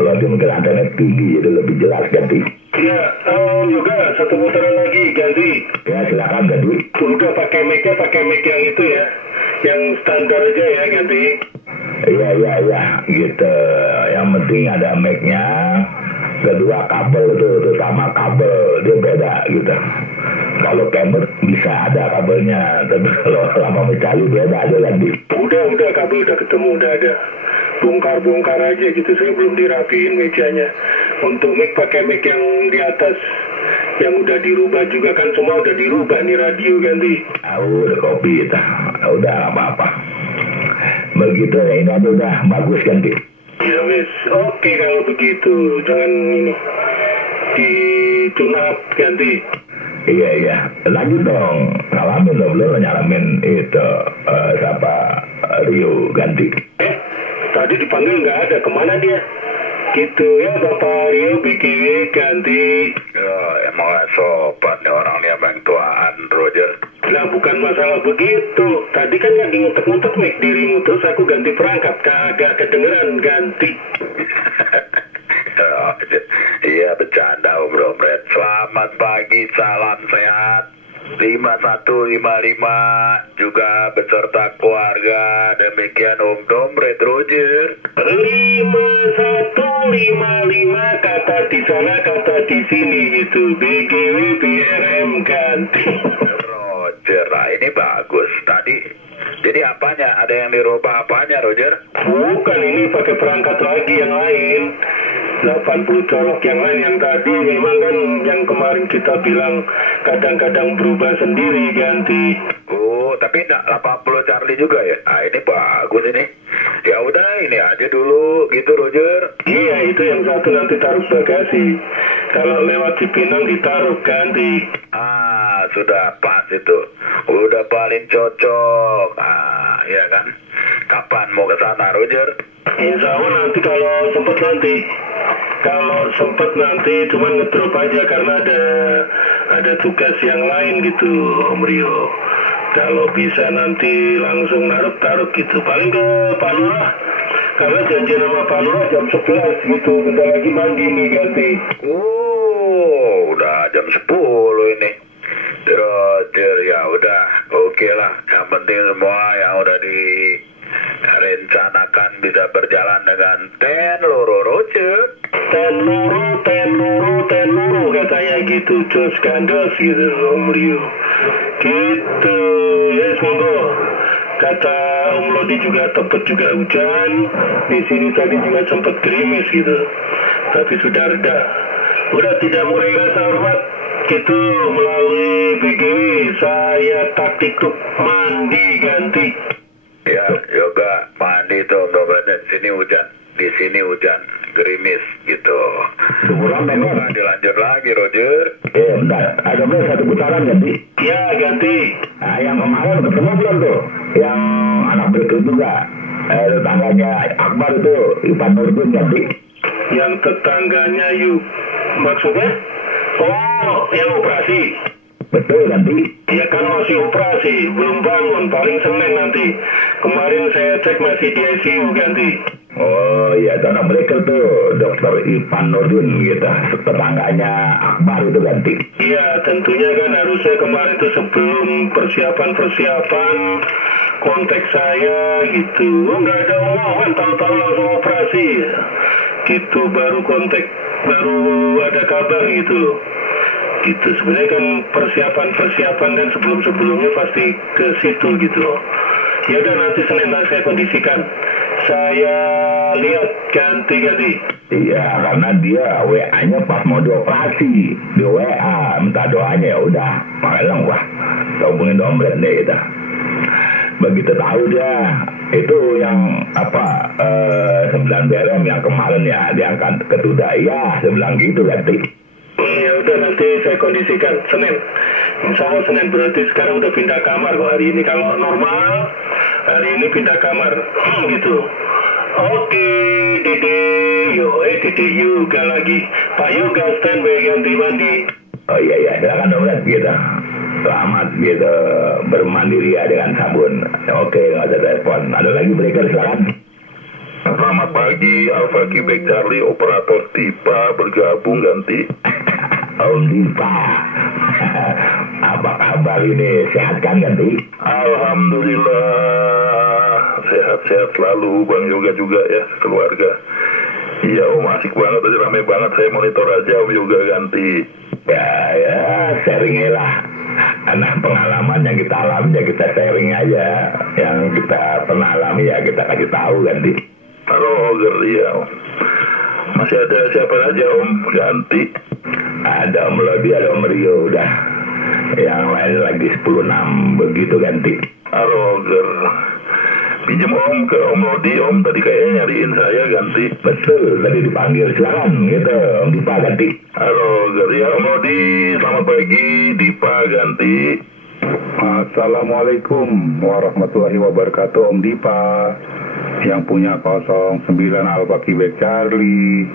Lo di mungkin antena tinggi jadi lebih jelas ganti. Iya, Om Yoga satu putaran lagi ganti. Ya silakan ganti. Udah pakai mic yang itu ya, yang standar aja ya ganti. Iya gitu. Yang penting ada mic-nya. Kedua kabel itu sama kabel dia beda gitu. Kalau camber bisa ada kabelnya, tapi kalau lama mencari beda aja lagi. Udah kabel udah ketemu, udah ada. Bongkar aja gitu, saya belum dirapiin mejanya. Untuk mic pakai mic yang di atas, yang udah dirubah juga kan, semua udah dirubah nih radio ganti. Udah kopi itu, udah apa-apa. Begitu ya, ini aja udah bagus ganti. Ya wes, oke kalau begitu, jangan ini ditune ganti. Iya, lanjut dong, ngalamin lo, belum nyalamin itu siapa Rio ganti. Tadi dipanggil nggak ada, kemana dia? Gitu ya Bapak Rio BKW ganti. Ya emang sopan nih orang nih bantuan Roger. Nah bukan masalah begitu, tadi kan lagi ngutek-ngutek mic dirimu, terus aku ganti perangkat, kagak kedengeran ganti. Iya bercanda Om Red. Selamat pagi, salam sehat 5155 juga beserta keluarga. Demikian Om Red Roger. 5155 kata di sana kata di sini gitu. BGW BRM ganti. Roger, nah ini bagus tadi. Jadi apanya? Ada yang dirubah apanya Roger? Bukan, ini pakai perangkat lagi yang lain. 80 colok yang lain, yang tadi memang kan yang kemarin kita bilang kadang-kadang berubah sendiri ganti. Oh, tapi enggak 80 Charlie juga ya? Ah ini bagus ini. Ya udah ini aja dulu gitu Roger. Iya, itu yang satu nanti taruh bagasi. Kalau lewat Cipinang ditaruh ganti. Ah, sudah pas itu. Udah paling cocok. Ah, ya kan? Kapan mau ke sana Roger? Insya Allah nanti kalau sempat nanti. Kalau sempat nanti cuma ngedrop aja karena ada tugas yang lain gitu Om Rio. Kalau bisa nanti langsung taruh gitu. Paling ke Pak Lurah. Karena janji sama Pak Lurah jam 11 gitu. Bentar lagi mandi nih ganti. Oh, udah jam 10 ini. Roger, ya udah. Oke lah. Yang penting semua yang udah direncanakan bisa berjalan dengan tenluru Roger. Tenluru katanya gitu. Jos kandas gitu Om Rio. Gitu. Ya semoga. Kata Om Lodi juga Tebet juga hujan. Di sini tadi juga sempat gerimis gitu. Tapi sudah reda. Udah tidak mulai rasa hormat. Gitu melalui BGW saya taktik tuh mandi ganti. Ya, yoga mandi tuh Om sini hujan. Di sini hujan, gerimis gitu. Sebulan memang dilanjut lagi Roger. Bentar, ada boleh satu putaran ganti? Ya ganti. Nah, yang kemarin ketemu belum tuh? Yang anak berikut juga, tetangganya Akbar itu, Ipan Nurdin ganti. Yang tetangganya maksudnya? Oh, yang operasi. Betul ganti. Ya kan masih operasi, belum bangun, paling Senin nanti. Kemarin saya cek masih di ICU ganti. Oh Oh iya, karena mereka tuh Dr. Ivan Nurdin gitu, tetangganya Akbar itu ganti. Iya, tentunya kan harusnya kemarin itu sebelum persiapan kontak saya gitu. Oh, nggak ada omongan, tahu-tahu langsung operasi. Gitu, baru kontak, baru ada kabar gitu. Gitu, sebenarnya kan persiapan kan sebelum-sebelumnya pasti ke situ gitu. Ya udah, nanti Senin saya kondisikan. Saya lihat ganti. Iya, karena dia WA-nya pas mau dioperasi, di WA minta doanya, ya udah, makanya wah, hubungin Dombret deh kita. Begitu tahu dia itu yang 9 BRM yang kemarin ya diangkat ke Tuda, ya saya bilang gitu ganti. Ya udah, nanti saya kondisikan Senin. Insya Allah Senin, berarti sekarang udah pindah kamar kok hari ini. Kalau normal hari ini pindah kamar gitu. Oke, Dede, Dede Yoga lagi. Pak Yoga standby ganti mandi. Oh iya, silakan Dombret gitu. Selamat gitu bermandiri ya dengan sabun. Oke, nggak ada telepon. Ada lagi breaker, silakan. Selamat pagi, Alpha Quebec Charlie, operator Tipa bergabung ganti. Om Dipa, apa kabar ini? Sehat kan ganti? Alhamdulillah, sehat-sehat selalu, Bang Yoga juga ya, keluarga. Iya Om, asik banget, tadi rame banget, saya monitor aja Om Yoga ganti. Ya, sharing lah. Karena pengalaman yang kita alami ya kita sharing aja. Yang kita pernah alami ya kita kasih tahu ganti. Roger, iya Om. Masih ada siapa aja Om ganti? Ada Om Lodi, ada Om Rio, udah. Yang lain lagi 10-6 begitu ganti. Roger. Pinjam Om ke Om Lodi, Om tadi kayaknya nyariin saya ganti. Betul, tadi dipanggil, silakan gitu Om Dipa ganti. Roger, ya Om Lodi, selamat pagi, Dipa ganti. Assalamualaikum warahmatullahi wabarakatuh, Om Dipa yang punya 09 Alpha Quebec Charlie.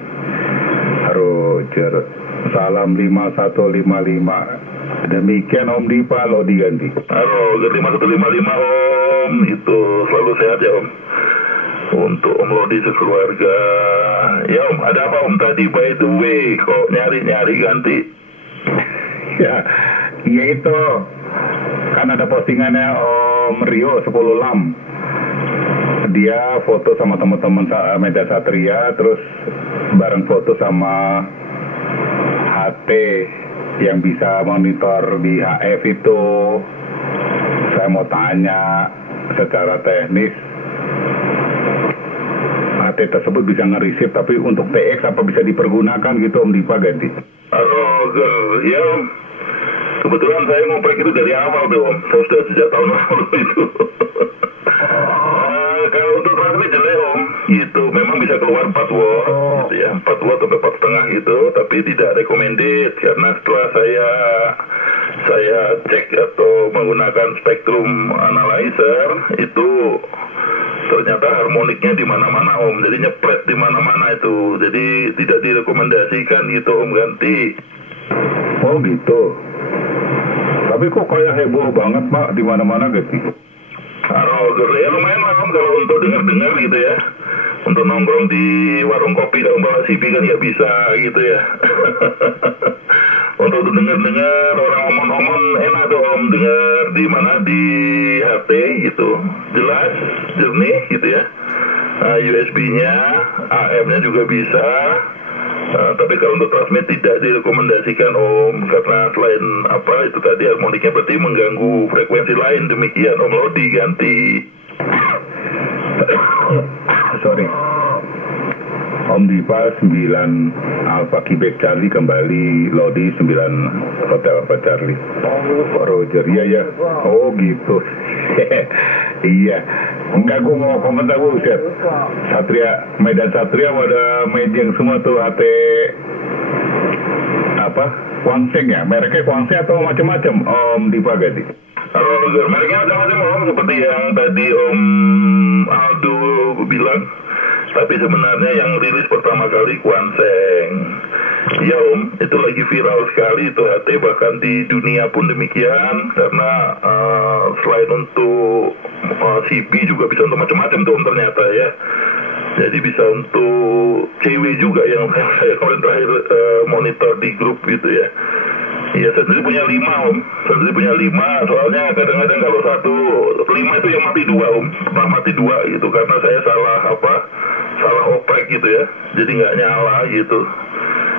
Roger, salam 5155. Demikian Om Dipa, Lodi ganti. Roger 5155 Om, itu selalu sehat ya Om. Untuk Om Lodi sekeluarga. Ya Om, ada apa Om tadi by the way kok nyari-nyari ganti? Ya, iya itu. Kan ada postingannya Om Rio 10-lam. Dia foto sama teman-teman Media Satria, terus bareng foto sama HT yang bisa monitor di HF itu. Saya mau tanya secara teknis, HT tersebut bisa nge-receive, tapi untuk TX apa bisa dipergunakan gitu Om Dipa ganti? Roger, ya Om. Kebetulan saya ngoprek itu dari awal tuh Om, saya sudah sejak tahun lalu itu. Kalau untuk transmit jelek Om, gitu, memang bisa keluar 4 watt, gitu ya, 4 watt sampai 4,5 gitu, tapi tidak recommended karena setelah saya cek atau menggunakan spektrum analyzer itu ternyata harmoniknya di mana-mana Om, jadi nyeplet di mana-mana itu, jadi tidak direkomendasikan gitu Om ganti. Oh gitu. Tapi kok kayak heboh banget Pak di mana-mana gitu. Roger, ya lumayan lah Om kalau untuk dengar-dengar gitu ya. Untuk nongkrong di warung kopi kalau bawa CV kan ya bisa gitu ya. Untuk dengar-dengar orang omong-omong enak tuh Om, dengar di mana di HP gitu, jelas, jernih gitu ya. USB-nya, AM-nya juga bisa. Tapi kalau untuk transmit tidak direkomendasikan Om, karena selain apa itu tadi harmoniknya berarti mengganggu frekuensi lain, demikian Om Lodi ganti. Sorry. Om Dipa 9 Alpha Quebec Charlie kembali, Lodi 9 Hotel Alpha Charlie. Roger, iya. Oh gitu. Iya. Enggak, gue mau komentar buset. Satria, Medan Satria ada Mediang semua tuh HT apa? Kwangseng ya? Mereknya Kwangseng atau macam-macam Om Dipa ganti? Roger, mereknya macam-macam Om, seperti yang tadi Om Aldo bilang. Tapi sebenarnya yang rilis pertama kali Kwangseng. Ya Om, itu lagi viral sekali itu HT, bahkan di dunia pun demikian. Karena selain untuk CB juga bisa untuk macam-macam tuh Om ternyata ya. Jadi bisa untuk cewek juga yang saya kemarin terakhir monitor di grup gitu ya. Iya, saya sendiri punya 5 Om. Saya sendiri punya 5, soalnya kadang-kadang kalau 5 itu yang mati 2 Om. Pernah mati 2 gitu, karena saya salah oprek gitu ya. Jadi nggak nyala gitu.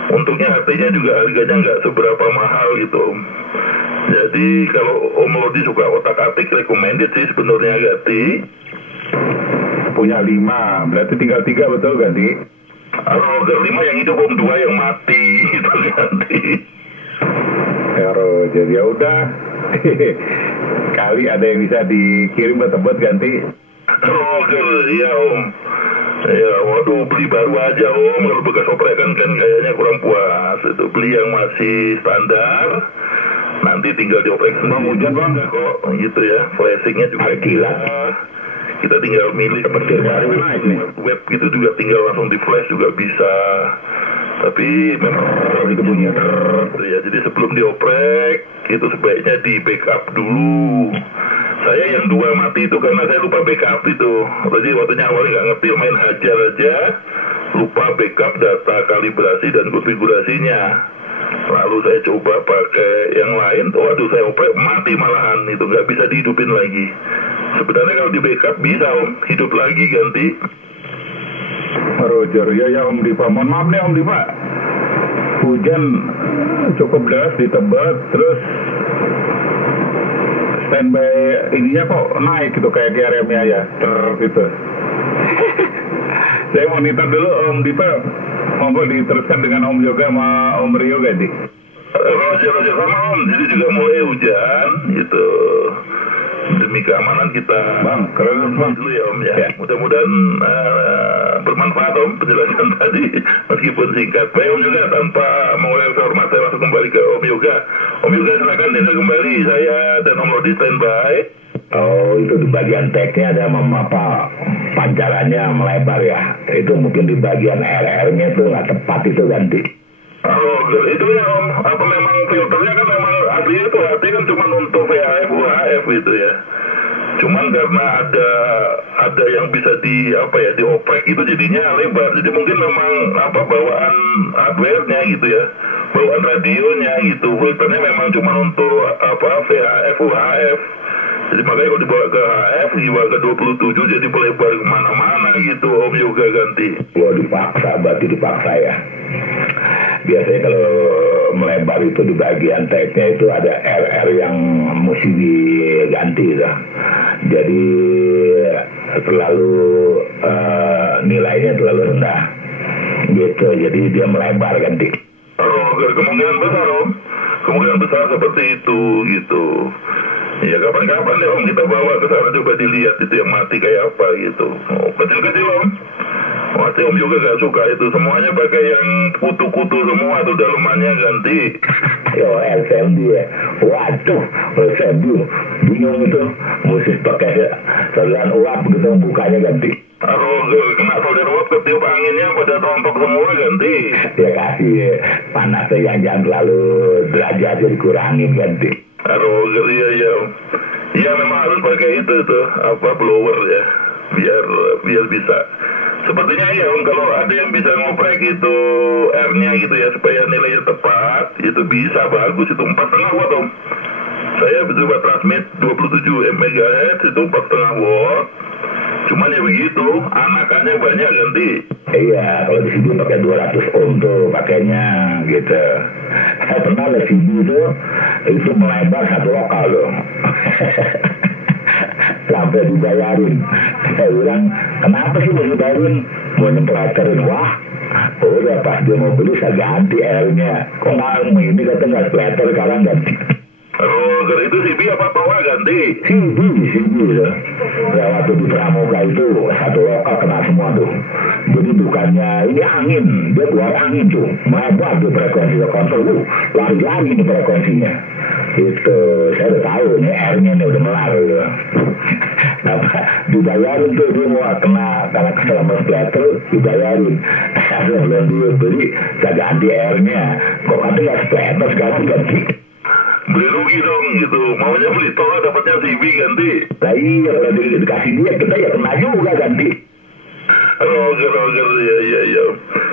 Untungnya HT-nya juga harganya nggak seberapa mahal gitu Om. Jadi kalau Om Lodi suka otak-atik, recommended sih sebenarnya ganti. Punya 5, berarti tinggal 3 betul ganti? Kalau 5 yang hidup Om, 2 yang mati gitu ganti. Jadi ya udah. Kali ada yang bisa dikirim ke tempat ganti. Iya Om. Ya waduh, beli baru aja Om. Kalau bekas oprekan kan kayaknya kurang puas. Itu beli yang masih standar. Nanti tinggal dioprek sendiri. Bang, hujan Bang kok gitu ya. Flashingnya juga gila. Kita tinggal milih web gitu juga, tinggal langsung di flash juga bisa. Tapi memang itu bunyi ya, jadi sebelum dioprek itu sebaiknya di backup dulu. Saya yang 2 mati itu karena saya lupa backup itu. Jadi waktunya awalnya nggak ngerti, main hajar aja, lupa backup data kalibrasi dan konfigurasinya. Lalu saya coba pakai yang lain, waduh saya oprek mati malahan, itu nggak bisa dihidupin lagi. Sebenarnya kalau di backup bisa Om, hidup lagi ganti. Roger, ya Om Dipa. Mohon maaf nih Om Dipa. Hujan cukup deras di Tebet, terus standby ininya kok naik gitu kayak GRM-nya ya, gitu. Saya monitor dulu Om Dipa. Monggo diteruskan dengan Om Yoga sama Om Rio ganti. Roger sama Om, jadi juga mulai hujan gitu. Demi keamanan kita Bang, keren Bang dulu ya Om ya. Mudah-mudahan bermanfaat Om penjelasan tadi meskipun singkat. Baik Om juga, tanpa mengurangi hormat saya langsung kembali ke Om Yoga. Om Yoga silakan tinggal kembali, saya dan Om Lodi standby. Oh, itu di bagian tag-nya ada pancarannya melebar ya. Itu mungkin di bagian RR-nya tuh nggak tepat, itu ganti. Oh, itu ya Om, apa memang filternya kan memang aslinya itu artinya kan cuma untuk VHF, UHF gitu ya. Cuman karena ada yang bisa dioprek itu jadinya lebar. Jadi mungkin memang bawaan hardware-nya gitu ya, bawaan radionya gitu. Filternya memang cuma untuk VHF, UHF. Jadi makanya kalau dibawa ke HF, dibawa ke 27 jadi melebar kemana-mana gitu Om Yoga ganti. Wah, berarti dipaksa ya. Biasanya kalau melebar itu di bagian tag-nya itu ada RR yang mesti diganti lah. Jadi nilainya terlalu rendah gitu, jadi dia melebar ganti. Kemungkinan besar Om, kemungkinan besar seperti itu gitu. Ya kapan-kapan deh Om kita bawa ke sana, coba dilihat itu yang mati kayak apa gitu. Kecil-kecil Om. Pasti Om juga gak suka itu, semuanya pakai yang kutu-kutu semua tuh dalemannya ganti. Yo, LCD ya. Waduh, LCD bingung itu, mesti pakai saluran uap gitu, bukanya ganti. Kalau kena solder uap ketiup anginnya pada rontok semua ganti. Ya kasih panasnya yang jangan terlalu derajat, jadi kurangin ganti. Ya memang harus pakai itu tuh blower ya, biar bisa. Sepertinya ya Om, kalau ada yang bisa ngoprek itu R-nya gitu ya supaya nilainya tepat, itu bisa bagus, itu 4,5 watt Om. Saya coba transmit 27 MHz itu 4,5 watt. Cuman ya begitu, anakannya banyak ganti. Iya, kalau di sini pakai 200 ohm tuh pakainya gitu. Saya pernah lihat CD itu melebar satu lokal loh. Sampai dibayarin. Saya bilang, kenapa sih mau dibayarin? Mau nyempleterin, wah. Udah pas dia mau beli saya ganti R-nya. Kok nggak ini kata nggak splatter, sekarang ganti. Itu CB apa Towa ganti? CB ya. Waktu di Pramuka itu satu lokal kena semua tuh. Jadi bukannya ini angin, dia keluar angin tuh, melebar tuh frekuensi kontrol, lari-lari nih frekuensinya. Itu saya udah tahu nih R-nya nih udah melar gitu. Dibayarin tuh dia mau kena karena kesalahan splatter, dibayarin. Saya belum dibeli, saya ganti R-nya. Kok ada nggak splatter sekarang ganti? Beli rugi dong gitu, maunya beli Towa dapatnya CB ganti. Nah iya, kalau dikasih dia kita ya kena juga ganti. Roger, ya.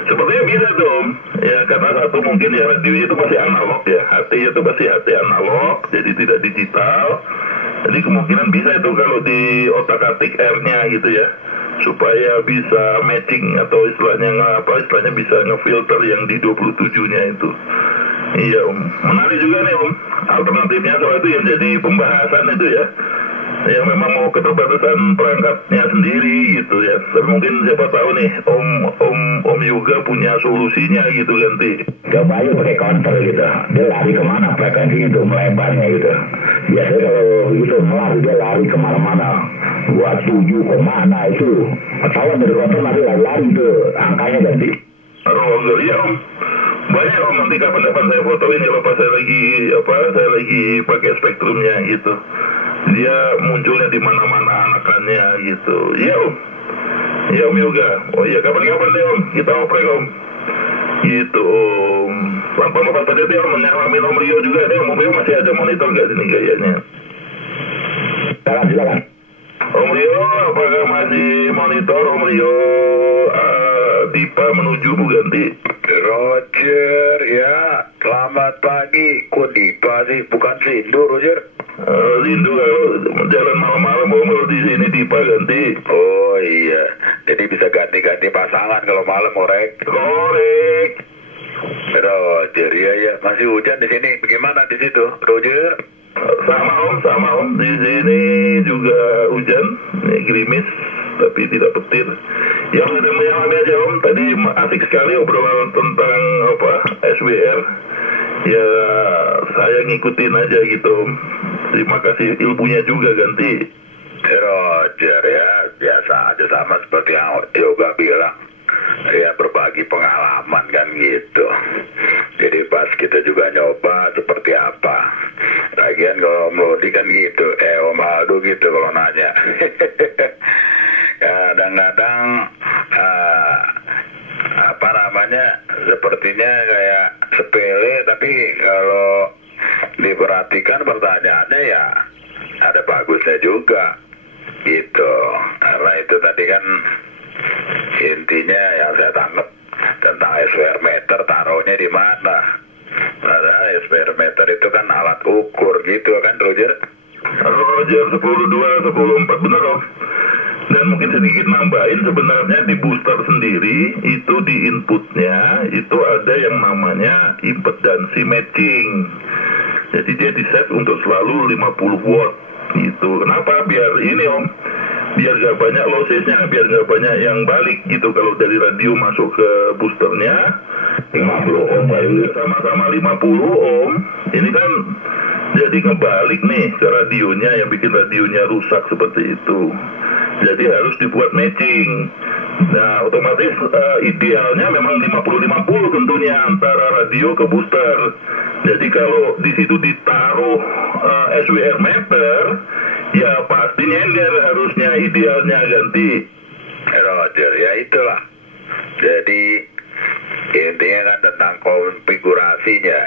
Sepertinya bisa tuh Om. Ya karena satu mungkin ya radio itu masih analog ya, HT itu masih HT analog, jadi tidak digital. Jadi kemungkinan bisa itu kalau di otak-atik R-nya gitu ya, supaya bisa matching atau istilahnya bisa ngefilter yang di 27-nya itu. Iya Om, menarik juga nih Om. Alternatifnya soal itu yang jadi pembahasan itu ya. Ya memang mau keterbatasan perangkatnya sendiri gitu ya. Tapi mungkin siapa tahu nih Om Yoga punya solusinya gitu ganti. Coba aja pakai counter gitu. Dia lari kemana frekuensi itu melebarnya gitu. Biasanya kalau begitu melari dia lari kemana-mana. Buat tuju kemana itu. Ketahuan dari counter nanti lari tuh angkanya ganti. Roger ya Om. Banyak Om, nanti kapan-kapan saya fotoin kalau pas saya lagi pakai spektrumnya gitu. Dia munculnya di mana-mana anakannya gitu. Iya Om. Iya Om Yoga. Oh iya kapan-kapan deh Om. Kita oprek Om. Gitu Om. Lama-lama tadi Om menyalamin Om Rio juga nih. Om Rio masih ada monitor gak sini gayanya? Silakan. Om Rio apakah masih monitor Om Rio? Dipa menuju Bu Ganti. Roger ya. Selamat pagi. Kok Dipa sih? Bukan Sindu Roger. Rindu jalan malam-malam mau di sini Dipa ganti. Oh iya, jadi bisa ganti-ganti pasangan kalau malam korek. Roger ya masih hujan di sini. Bagaimana di situ, Roger? Sama Om. Di sini juga hujan, gerimis tapi tidak petir. Yang sudah menyalami aja Om. Tadi asik sekali obrolan tentang SWR. Ya saya ngikutin aja gitu Om. Terima kasih ilmunya juga ganti. Roger ya, biasa aja sama seperti yang Yoga bilang. Ya berbagi pengalaman kan gitu. Jadi pas kita juga nyoba seperti apa. Lagian kalau Om Lodi kan gitu, Om Aldo gitu kalau nanya. Kadang-kadang sepertinya kayak sepele, tapi kalau diperhatikan pertanyaannya ya ada bagusnya juga gitu. Karena itu tadi kan intinya yang saya tangkap tentang SWR meter, taruhnya di mana. Padahal SWR meter itu kan alat ukur gitu kan Roger. Roger 10.2, 10.4 bener Om. Dan mungkin sedikit nambahin, sebenarnya di booster sendiri itu di inputnya itu ada yang namanya impedansi matching. Jadi dia diset untuk selalu 50 watt gitu. Kenapa? Biar ini Om, biar gak banyak lossesnya, biar gak banyak yang balik gitu. Kalau dari radio masuk ke boosternya 50 ohm, sama-sama 50 ohm. Ini kan jadi ngebalik nih ke radionya, yang bikin radionya rusak seperti itu. Jadi harus dibuat matching. Nah, otomatis idealnya memang 50-50 tentunya antara radio ke booster. Jadi kalau di situ ditaruh SWR meter, ya pasti nyender harusnya, idealnya ganti. Roger, ya itulah. Jadi intinya kan tentang konfigurasinya,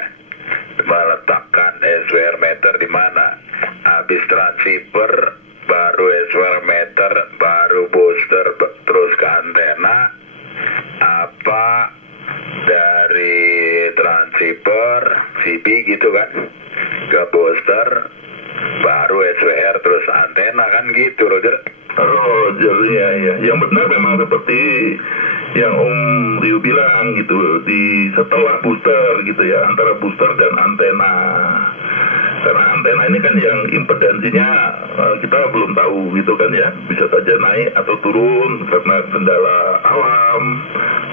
meletakkan SWR meter di mana. Habis transceiver baru SWR meter, baru booster, terus ke antena. Apa dari transceiver CB gitu kan ke booster, baru SWR, terus antena kan gitu Roger. Roger, ya. Yang benar memang seperti yang Om Rio bilang gitu, di setelah booster gitu ya, antara booster dan antena. Karena antena ini kan yang impedansinya kita belum tahu gitu kan ya, bisa saja naik atau turun karena kendala alam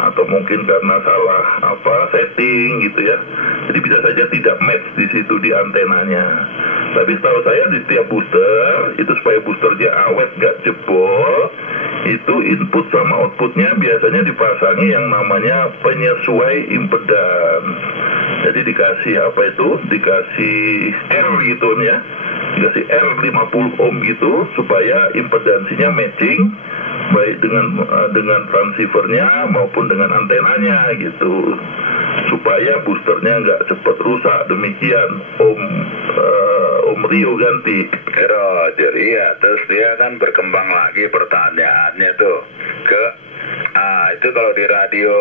atau mungkin karena salah setting gitu ya. Jadi bisa saja tidak match di situ di antenanya. Tapi setahu saya di setiap booster itu supaya boosternya awet gak jebol, itu input sama outputnya biasanya dipasangi yang namanya penyesuai impedans. Jadi dikasih dikasih R gitu ya, dikasih R 50 ohm gitu supaya impedansinya matching baik dengan transceivernya maupun dengan antenanya gitu, supaya boosternya nggak cepat rusak. Demikian Om Rio ganti. Roger, iya. Terus dia kan berkembang lagi pertanyaannya tuh ke itu kalau di radio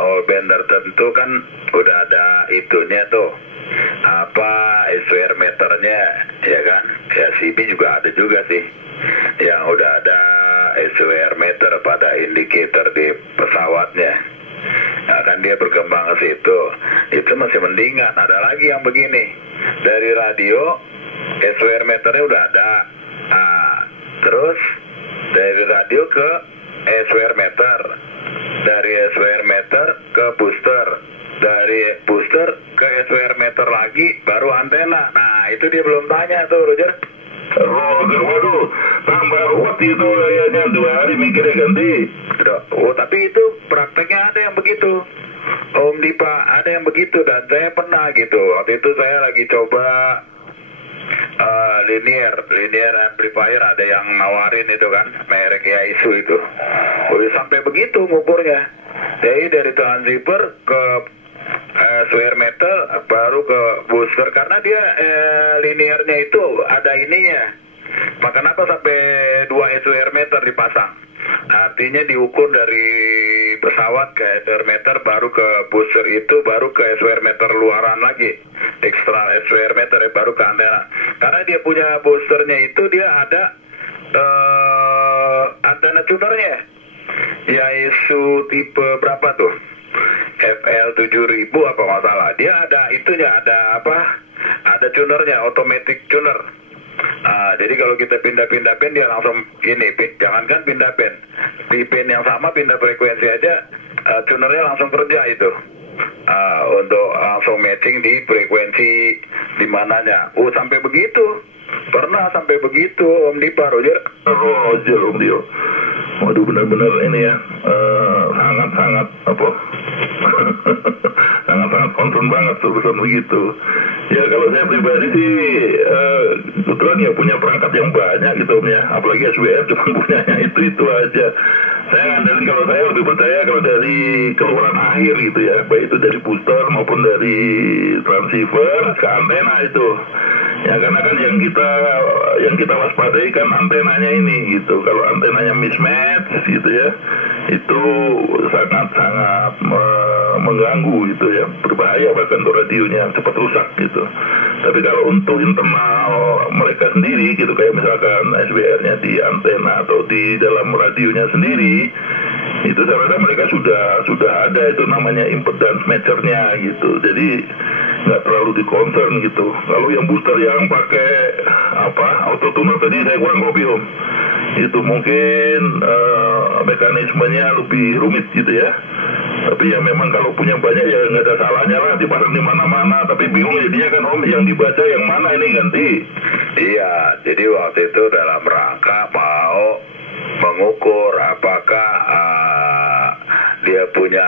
all band tertentu kan udah ada itunya tuh, apa SWR meternya, ya kan? Ya CB juga ada juga sih, yang udah ada SWR meter pada indikator di pesawatnya. Nah, kan dia berkembang ke situ. Itu masih mendingan. Ada lagi yang begini, dari radio SWR meternya udah ada. Nah, terus dari radio ke SWR meter, dari SWR meter ke booster, dari booster ke SWR meter lagi baru antena. Nah, itu dia belum tanya tuh, Roger. Waduh, tambah ruwet itu kayaknya 2 hari mikirnya ganti. Oh, tapi itu prakteknya ada yang begitu, Om Dipa, ada yang begitu, dan saya pernah gitu. Waktu itu saya lagi coba linear amplifier, ada yang nawarin itu kan, merek Yaesu itu. Oh, sampai begitu ngukurnya. Jadi dari transceiver ke SWR meter baru ke booster, karena dia linearnya itu ada ininya. Maka kenapa sampai 2 SWR meter dipasang? Artinya diukur dari pesawat ke SWR meter, baru ke booster itu, baru ke SWR meter luaran lagi, ekstra SWR meter, baru ke antena. Karena dia punya boosternya itu dia ada antena tunernya, Yaesu tipe berapa tuh? FL 7000 apa masalah? Dia ada itunya, ada apa? Ada tunernya, automatic tuner. Nah, jadi kalau kita pindah-pindah pin dia langsung ini, jangankan pindah pin, di pin yang sama pindah frekuensi aja, tunernya langsung kerja itu, untuk langsung matching di frekuensi di mananya. Sampai begitu, pernah sampai begitu Om Dipa, Roger. Roger, Om Dio. Waduh, benar-benar ini ya, sangat-sangat apa? sangat-sangat concern banget urusan begitu. Ya kalau saya pribadi sih kebetulan ya punya perangkat yang banyak gitu Om ya, apalagi SWR cuma punyanya itu aja. Saya ngandelin, kalau saya lebih percaya kalau dari keluaran akhir gitu ya, baik itu dari booster maupun dari transceiver ke antena itu. Ya karena kan yang kita waspadai kan antenanya ini gitu. Kalau antenanya mismatch gitu ya, itu sangat-sangat mengganggu gitu ya, berbahaya bahkan untuk radionya cepat rusak gitu. Tapi kalau untuk internal mereka sendiri gitu, kayak misalkan SWR-nya di antena atau di dalam radionya sendiri, itu saya rasa mereka sudah ada itu namanya impedance matcher-nya gitu. Jadi nggak terlalu di concern gitu. Kalau yang booster yang pakai auto tuner tadi saya kurang kopi Om. Itu mungkin mekanismenya lebih rumit gitu ya. Tapi ya memang kalau punya banyak ya nggak ada salahnya lah dipasang di mana-mana. Tapi bingung jadinya kan Om, yang dibaca yang mana ini ganti. Iya, jadi waktu itu dalam rangka mau mengukur apakah dia punya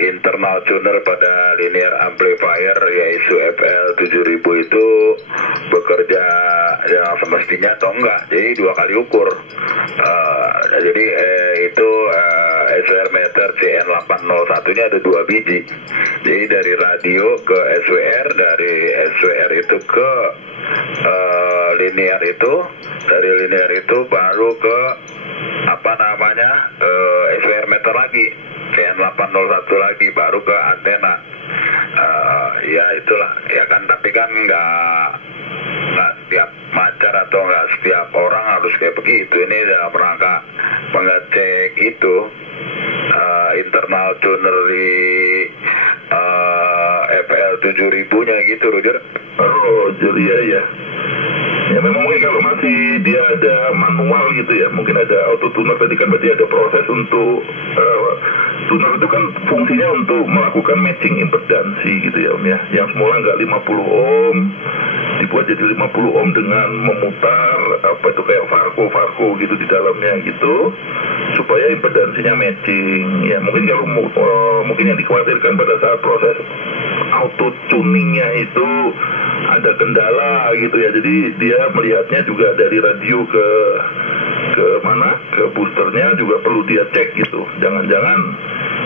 internal tuner pada linear amplifier Yaesu FL 7000 itu bekerja yang semestinya atau enggak. Jadi 2 kali ukur. Jadi itu SWR meter CN801 nya ada 2 biji. Jadi dari radio ke SWR, dari SWR itu ke linear itu, dari linear itu baru ke SWR meter lagi, CN801 lagi, baru ke antena. Ya itulah ya kan, tapi kan nggak setiap macar atau nggak setiap orang harus kayak begitu. Ini dalam rangka mengecek itu internal tuner di FL 7000 nya gitu, Roger. Roger, iya. Ya memang mungkin kalau masih dia ada manual gitu ya, mungkin ada auto tuner tadi kan, berarti ada proses untuk tuner itu kan fungsinya untuk melakukan matching impedansi gitu ya Om ya. Yang semula nggak 50 ohm dibuat jadi 50 ohm dengan memutar kayak Farco gitu di dalamnya gitu, supaya impedansinya matching. Ya mungkin kalau mungkin yang dikhawatirkan pada saat proses auto tuningnya itu ada kendala gitu ya. Jadi dia melihatnya juga dari radio ke boosternya juga perlu dia cek gitu. Jangan-jangan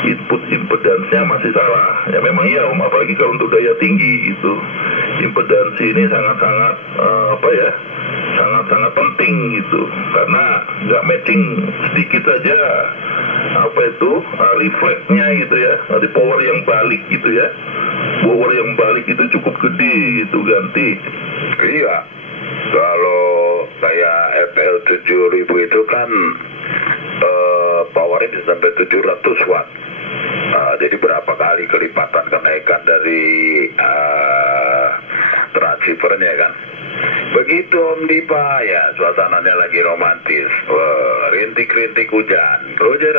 input impedansnya masih salah. Ya memang iya Om, apalagi kalau untuk daya tinggi gitu. Impedansi ini sangat-sangat sangat-sangat penting gitu. Karena nggak matching sedikit saja apa itu refleksnya gitu ya, ada power yang balik gitu ya. Power yang balik itu cukup gede gitu ganti. Iya, kalau kayak FL 7000 itu kan powernya bisa sampai 700 watt. Jadi berapa kali kelipatan kenaikan dari transceivernya kan. Begitu Om Dipa, ya suasananya lagi romantis. Rintik-rintik hujan. Roger.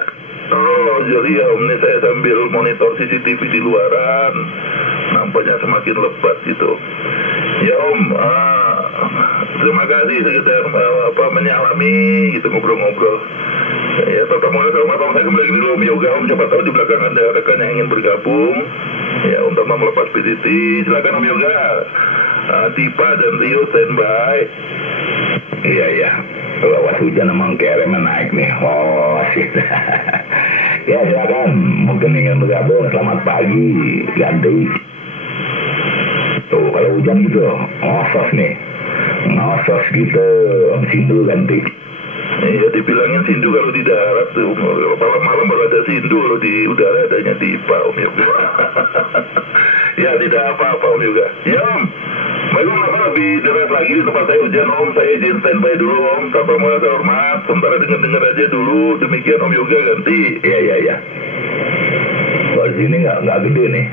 Oh, jadi ya Om, ini saya sambil monitor CCTV di luaran. Nampaknya semakin lebat gitu. Ya Om, terima kasih sekedar menyalami gitu, ngobrol-ngobrol. Ya, tetap mulai sama saya kembali dulu Om Yoga. Om, siapa tahu di belakang Anda rekan yang ingin bergabung ya untuk melepas PDT. Silakan Om Yoga. Dipa dan Rio standby. Iya. Awas hujan emang keremnya naik nih. Oh, shit. Ya, silakan. Mungkin ingin bergabung. Selamat pagi. Ganti. Tuh, kalau hujan gitu, ngosos nih. Ngosos gitu. Om Sindu ganti. Iya, dibilangnya Sindu kalau di darat tuh. Malam-malam baru ada Sindu, kalau di udara adanya Dipa, Om Yoga. Ya, tidak apa-apa Om Yoga. Ya Om, memang apa lebih deras lagi di tempat saya hujan Om. Saya izin standby dulu Om, tanpa merasa hormat. Sementara dengar-dengar aja dulu. Demikian Om Yoga ganti. Iya. Kalau sini nggak gede nih.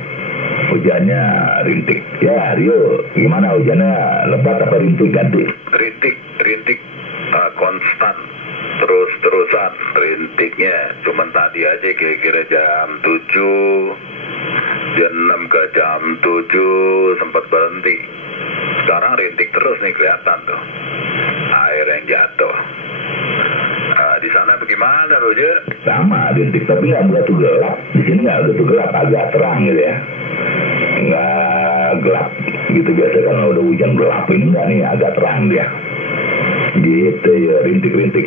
Hujannya rintik. Ya, Rio, gimana hujannya? Lebat apa rintik ganti? Rintik konstan, terus-terusan rintiknya. Cuman tadi aja kira-kira jam 7, jam 6 ke jam 7 sempat berhenti. Sekarang rintik terus nih kelihatan tuh. Air yang jatuh. Di sana bagaimana Roger? Sama rintik, tapi nggak begitu gelap. Di sini nggak begitu gelap, agak terang gitu ya. Nggak gelap gitu, biasa kan udah hujan gelap, ini nggak nih, agak terang dia. Gitu ya, rintik-rintik.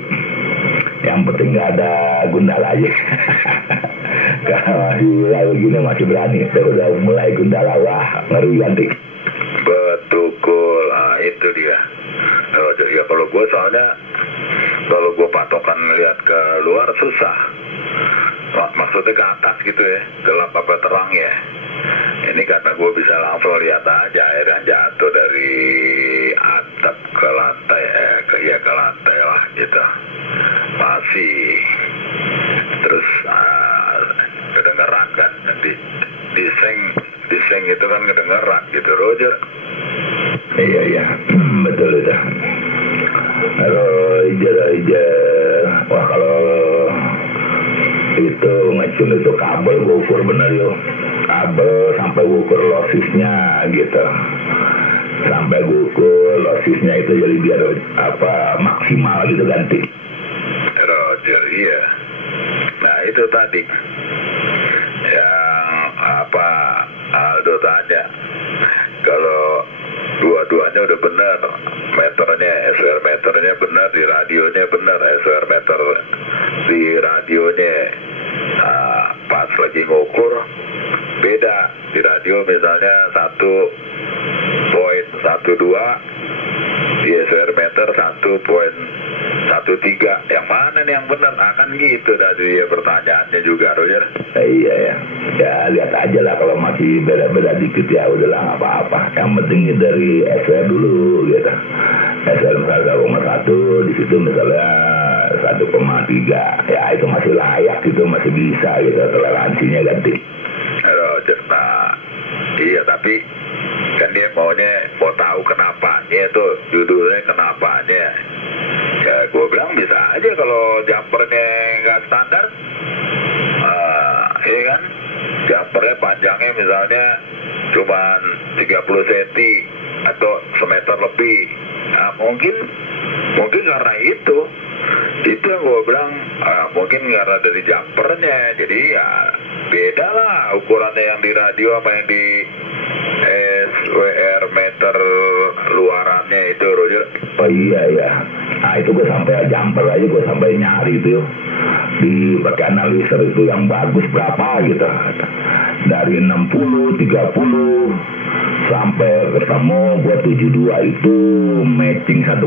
Yang penting nggak ada gundala aja. Kalau masih begini masih berani. Saya udah mulai gundala, wah ngeri ganti. Betul, itu dia. Roger, ya kalau gue soalnya kalau gue patokan lihat ke luar susah. Maksudnya ke atas gitu ya, gelap apa terang ya. Ini karena gue bisa langsung lihat aja air yang jatuh dari atap ke lantai, ke lantai lah gitu. Masih terus kedengeran kan di seng itu kan kedengeran gitu Roger. Iya, betul itu. Kalau ijar, wah kalau itu ngecun itu kabel gue ukur bener yo. Kabel sampai ukur losisnya gitu. Sampai ukur losisnya itu jadi biar maksimal gitu ganti. Roger, iya. Nah itu tadi yang Aldo tanya, kalau dua-duanya udah benar, meternya, SWR meternya benar, di radionya benar, SWR meter di radionya. Pas lagi ngukur beda, di radio misalnya 1.12, di SWR meter 1.13, yang mana nih yang benar? Kan gitu tadi ya pertanyaannya juga Roger. Iya ya, lihat aja lah, kalau masih beda-beda dikit ya udahlah nggak apa-apa. Yang penting dari SWR dulu gitu. SWR misalnya 1,1, di situ misalnya 1,3, ya itu masih layak gitu, masih bisa gitu, toleransinya ganti. Roger, iya tapi kan dia mau tahu kenapanya tuh, judulnya kenapanya. Ya gue bilang bisa aja kalau jumpernya nggak standar, iya kan, jumpernya panjangnya misalnya cuman 30 cm atau semeter lebih. Nah, mungkin karena itu yang gue bilang, mungkin karena dari jumpernya, jadi ya beda lah ukurannya yang di radio sama yang di SWR meter luarannya itu Roger. Oh iya ya, nah itu gue sampai jumper aja gue sampai nyari itu di pakai analiser itu yang bagus berapa gitu, dari 60, 30, sampai ketemu gue 72 itu matching 1,1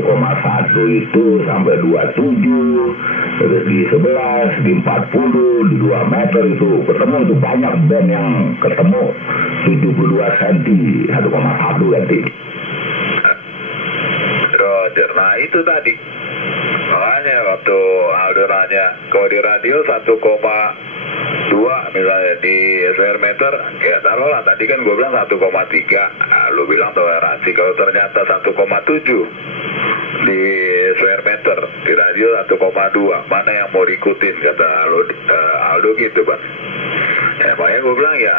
itu sampai 27, terus di 11, di 40, di 2 meter itu ketemu itu banyak band yang ketemu 72 cm 1,1 ganti. Roger, nah itu tadi makanya waktu Aldo nanya kalau di radio 1,2 misalnya di square meter, ya taruhlah tadi kan gue bilang 1,3, nah, lu bilang toleransi. Kalau ternyata 1,7 di square meter, di radio 1,2, mana yang mau diikutin kata Aldo gitu Bang. Ya makanya gue bilang ya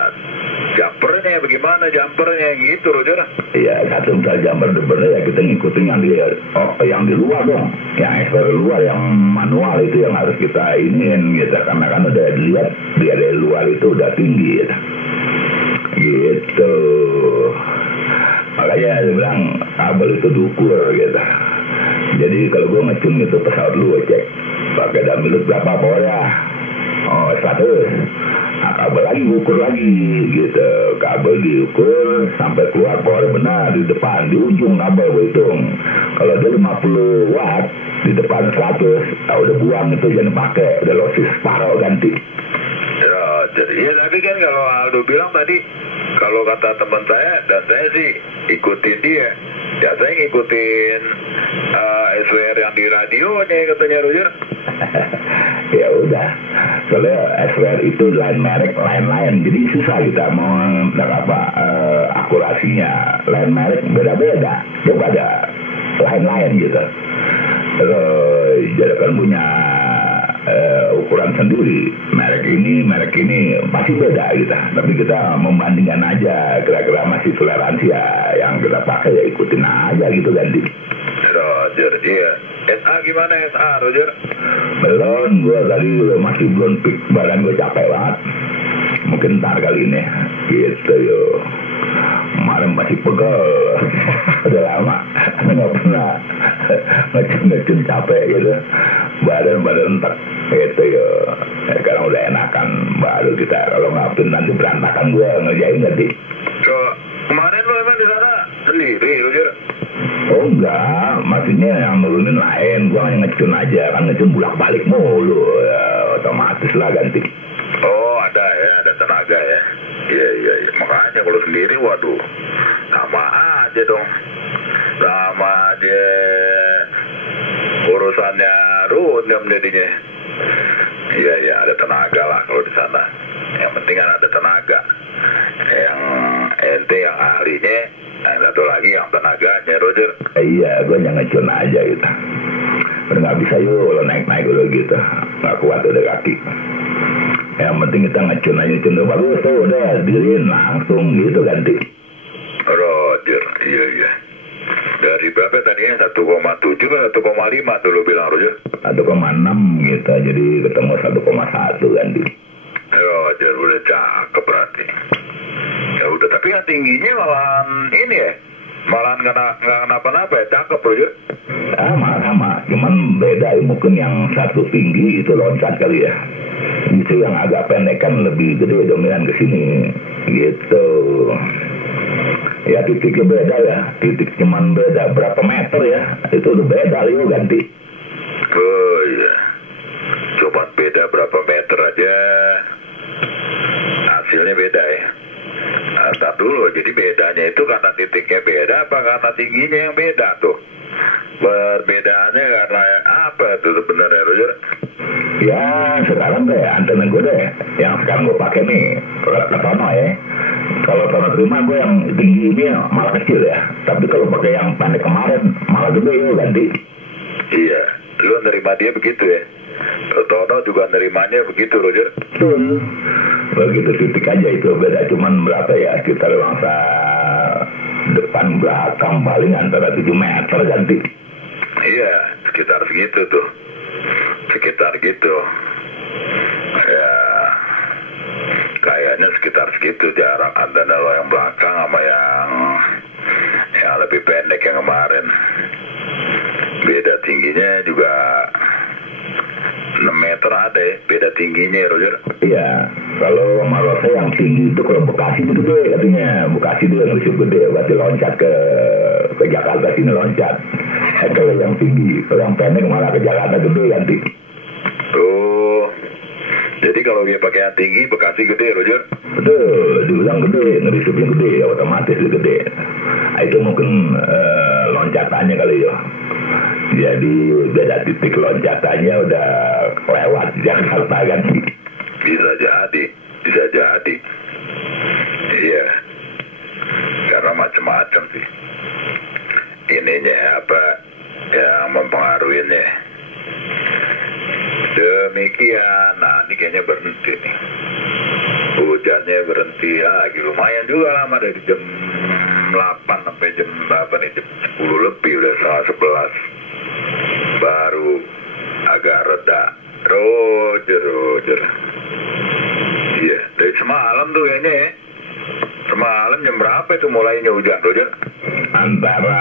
jumpernya bagaimana jumpernya gitu Roger. Iya, satu misal jumper ya kita ngikutin yang di luar dong, yang ekspor luar, yang manual itu yang harus kita iniin gitu, karena kan udah dilihat dia dari luar itu udah tinggi gitu. Makanya dia bilang kabel itu diukur gitu. Jadi kalau gue ngecun itu pesawat lu cek pakai damilut berapa powernya, 100. Nah, kabel lagi ukur lagi gitu, kabel diukur sampai keluar power benar di depan, di ujung kabel gue hitung. Kalau dia 50 watt di depan 100, nah udah buang itu, jangan pakai, udah losis separuh ganti. Ya, jadi ya tapi kan kalau Aldo bilang tadi, kalau kata teman saya dan saya sih ikutin dia. Ya saya ngikutin SWR yang di radionya katanya Roger. Ya udah, soalnya SWR itu lain merek, lain-lain, jadi susah kita mau akurasinya. Lain merek beda-beda, coba ada lain-lain gitu. Jadi kan punya ukuran sendiri, merek ini pasti beda gitu. Tapi kita membandingkan aja, kira-kira masih toleransi ya, yang kita pakai ya ikutin aja gitu ganti. Roger, iya. SA gimana SA Roger? Belum, gue tadi masih belum pick, badan gue capek banget. Mungkin ntar kali ini gitu yo. Kemarin masih pegel, udah lama nggak pernah ngecun capek gitu, badan entek gitu yo. Sekarang udah enakan, baru kita kalau ngapin nanti berantakan gue ngerjain nanti. So, kemarin lo emang di sana sendiri Roger? Oh enggak, maksudnya yang nurunin lain, gue hanya ngecun aja, kan ngecun bolak-balik mulu, ya, otomatis lah ganti. Oh ada ya, ada tenaga ya. Iya, makanya kalau sendiri waduh, sama aja dong, sama aja urusannya runyam jadinya. Iya, ada tenaga lah kalau di sana. Yang penting kan ada tenaga. Yang ente yang ahlinya, yang satu lagi yang tenaganya Roger. Iya, gue hanya ngecun aja gitu. Udah nggak bisa yuk kalau naik udah gitu, nggak kuat udah kaki. Yang penting kita ngecun aja, ngecun bagus tuh udah diriin langsung gitu ganti. Roger, iya. Dari berapa tadinya 1,7 ke 1,5 dulu bilang Roger? 1,6 gitu, jadi ketemu 1,1 ganti. Roger udah cakep berarti. Ya udah, tapi yang tingginya malahan ini ya, malahan nggak kenapa-napa ya, cakep Roger. Sama, cuman beda, mungkin yang satu tinggi itu loncat kali ya. Itu yang agak pendek kan lebih gede dominan ke sini gitu. Ya titiknya beda ya, titik cuman beda berapa meter ya, itu udah beda yuk ganti. Oh iya, coba beda berapa meter aja, hasilnya beda ya. Ntar dulu, jadi bedanya itu karena titiknya beda apa karena tingginya yang beda tuh? Perbedaannya karena apa tuh sebenarnya Roger? Ya sekarang deh antena gue deh, yang sekarang gue pakai nih, kalau ke Tono ya. Kalau Tono terima gue yang tinggi ini malah kecil ya, tapi kalau pakai yang pendek kemarin malah gede ya ganti. Iya, lu nerima dia begitu ya? Tono juga nerimanya begitu Roger? Betul. Begitu titik aja itu beda, cuman berapa ya, sekitar bangsa depan belakang paling antara 7 meter ganti. Iya, sekitar segitu tuh. Sekitar gitu. Ya, kayaknya sekitar segitu jarak antara lo yang belakang sama yang lebih pendek yang kemarin. Beda tingginya juga 6 meter ada ya, beda tingginya Roger. Iya, Kalau Marosa yang tinggi itu kalau Bekasi itu gede katanya. Bekasi dia ngerisip gede, berarti loncat ke Jakarta sini loncat. Kalau yang tinggi, kalau yang pendek malah ke Jakarta gede nanti. Oh, jadi kalau dia pakai yang tinggi, Bekasi gede, Roger? Betul, dibilang gede, ngerisipnya gede, ya otomatis dia gede. Nah, itu mungkin loncatannya kali ya. Jadi beda titik loncatannya udah lewat Jakarta kan. Bisa jadi. Iya, karena macam-macam sih. Ininya apa yang mempengaruhinya. Demikian, nah ini kayaknya berhenti nih. Hujannya berhenti lagi, lumayan juga lama dari jam 8 sampai jam berapa nih, jam 10 lebih, udah setengah 11. Baru agak reda. Roger. Iya, dari semalam tuh kayaknya ya. Semalam jam berapa itu mulainya hujan, Roger? Antara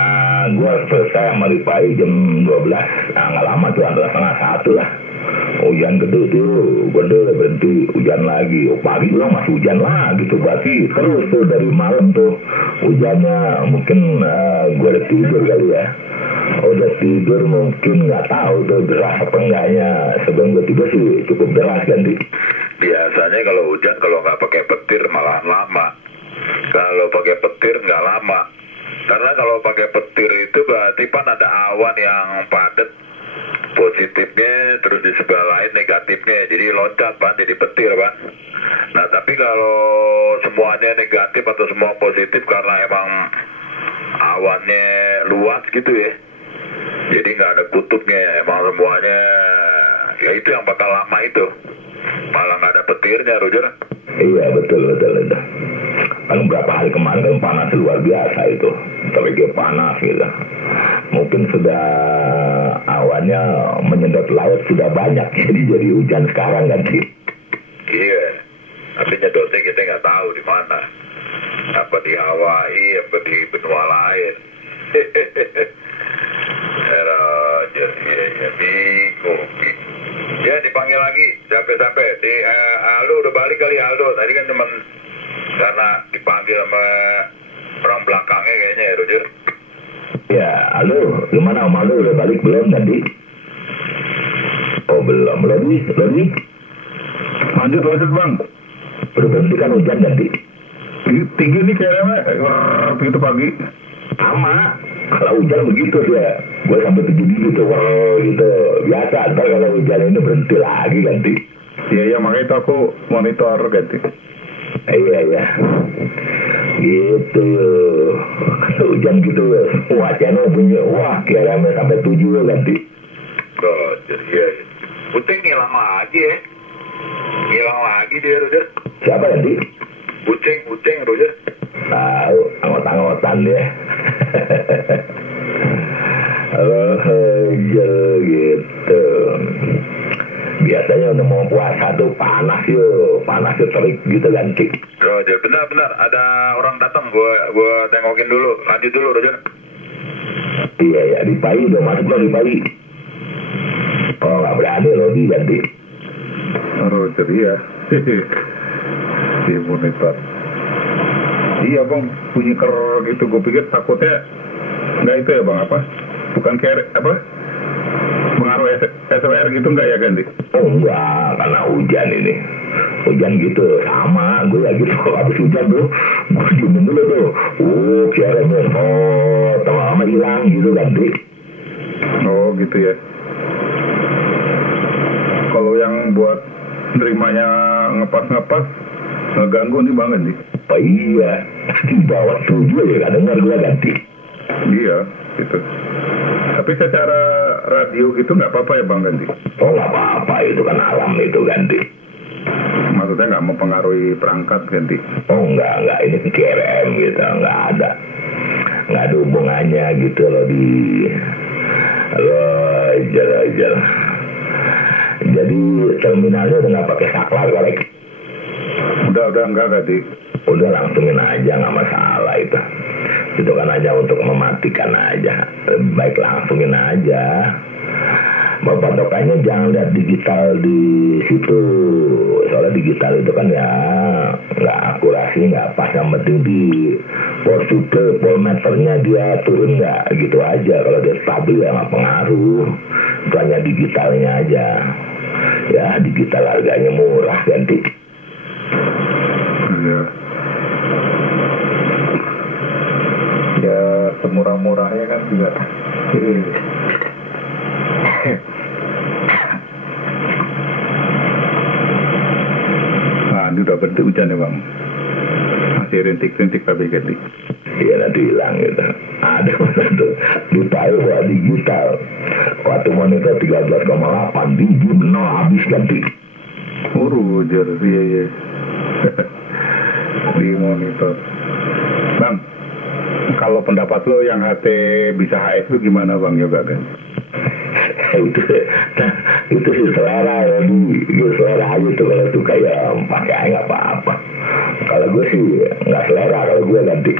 gua selesai sama Lipai jam 12. Nah, nggak lama tuh, antara setengah 1 lah. Hujan gede tuh, berhenti, hujan lagi. Pagi bilang masih hujan lagi tuh, berarti terus tuh dari malam tuh hujannya. Mungkin gua udah tidur kali ya. Udah tidur mungkin nggak tahu tuh deras apa enggaknya. Sebelum gua tidur sih cukup deras kan, Di. Biasanya kalau hujan kalau nggak pakai petir malahan lama. Kalau pakai petir nggak lama. Karena kalau pakai petir itu berarti pan ada awan yang padat positifnya, terus di sebelah lain negatifnya, jadi loncat pan, jadi petir pan. Nah tapi kalau semuanya negatif atau semua positif karena emang awannya luas gitu ya, jadi nggak ada kutubnya, emang semuanya ya itu yang bakal lama itu, malah nggak ada petirnya, Roger. Iya betul. Kan berapa hari kemarin kan panas luar biasa itu, terlalu panas gitu. Mungkin sudah awannya menyedot laut sudah banyak, jadi hujan sekarang kan sih. Iya, tapi nyedotnya kita nggak tahu di mana, apa di Hawaii, apa di benua lain. Iya, bingung. Ya dipanggil lagi, sampai di Aldo udah balik kali Aldo. Tadi kan cuman karena dipanggil sama orang belakangnya kayaknya ya, Roger. Ya, halo, gimana Om Aldo udah balik belum tadi? Oh belum, lebih. Lanjut bang. Udah berhenti kan hujan tadi? Tinggi nih kayaknya, begitu pagi. Sama, kalau hujan begitu ya. Gue sampai 7 gitu, gitu. Biasa, ntar kalau hujan ini berhenti lagi ganti. Iya, makanya itu aku monitor ganti. Iya. Gitu. Kalau hujan gitu, wacana punya, wah kira-kira sampai 7 ganti. Roger, iya. Puting ngilang lagi ya. Ngilang lagi dia, Roger. Siapa ganti? Puting, Roger. Tahu, anggota-anggotan dia. Roger gitu. Biasanya udah mau puasa tuh panas terik gitu ganti. Roger, benar. Ada orang datang, gua tengokin dulu. Lanjut dulu, Roger. Iya ya, di Pai udah masuk loh di Pai. Oh nggak berani loh diganti. Roger iya. Di monitor. Iya bang, bunyi ker gitu. Gue pikir takutnya nggak itu ya bang apa? Bukan kayak apa? Pengaruh SWR gitu nggak ya ganti? Oh enggak, karena hujan ini. Hujan gitu sama, gue lagi tuh habis hujan tuh, gue diemin dulu tuh. Kira-kira lama hilang gitu ganti. Oh gitu ya. Kalau yang buat nerimanya ngepas ngeganggu nih bang ganti. Oh iya, di bawah 7 ya gak dengar gue ganti. Iya, gitu. Tapi secara radio gitu nggak apa-apa ya bang ganti? Oh nggak apa-apa, itu kan alam itu ganti. Maksudnya nggak mempengaruhi perangkat ganti? Oh enggak, ini CRM gitu, nggak ada hubungannya gitu loh Roger. Jadi terminalnya udah nggak pakai saklar kali. Udah enggak ganti. Udah langsungin aja, nggak masalah itu. Itu kan aja untuk mematikan aja. Baik langsungin aja. patokannya jangan lihat digital di situ, soalnya digital itu kan ya nggak akurasi, nggak pas. Yang penting di voltmeternya dia turun nggak gitu aja. Kalau dia stabil ya nggak pengaruh, itu hanya digitalnya aja. Ya digital harganya murah, ganti. Ya, ya semurah-murahnya kan juga. Nah, ini udah berhenti hujan ya bang, masih rintik-rintik tapi ganti. Iya nanti hilang gitu. Ada tuh di Taiwan digital, waktu monitor 13,8 di nol habis ganti. Roger, iya. Di monitor. Bang, kalau pendapat lo yang HT bisa HS itu gimana bang Yoga kan? itu sih selera ya, selera aja tuh. Kalau suka ya pakai nggak apa-apa. Kalau gue sih nggak selera, kalau gue ganti.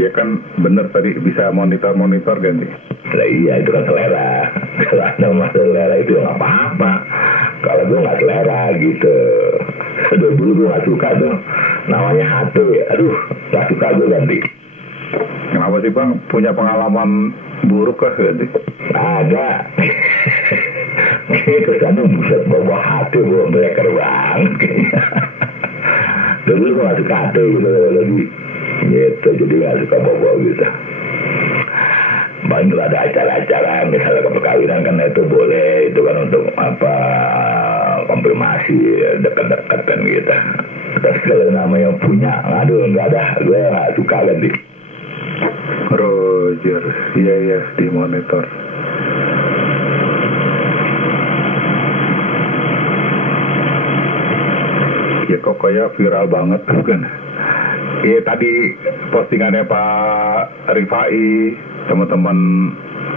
Iya kan bener tadi bisa monitor ganti. Nah, iya itu kan selera. Nama selera itu nggak apa-apa. Kalau gue nggak selera gitu. Dulu gue nggak suka tuh namanya HT. Aduh, nggak suka gue ganti. Kenapa sih bang? Punya pengalaman buruk kah ganti? Ada. Itu kan buset bawa HT, bawa breaker banget kayaknya. Dulu gue nggak suka HT gitu lagi. Gitu, jadi nggak suka bawa gitu. Banyak ada acara-acara misalnya ke perkawinan kan itu boleh, itu kan untuk apa, konfirmasi dekat-dekat kan gitu. Terus kalau namanya punya, aduh nggak ada, gue nggak suka ganti. Roger, iya di monitor. Ya kok kayak viral banget kan? Iya tadi postingannya Pak Rifai, teman-teman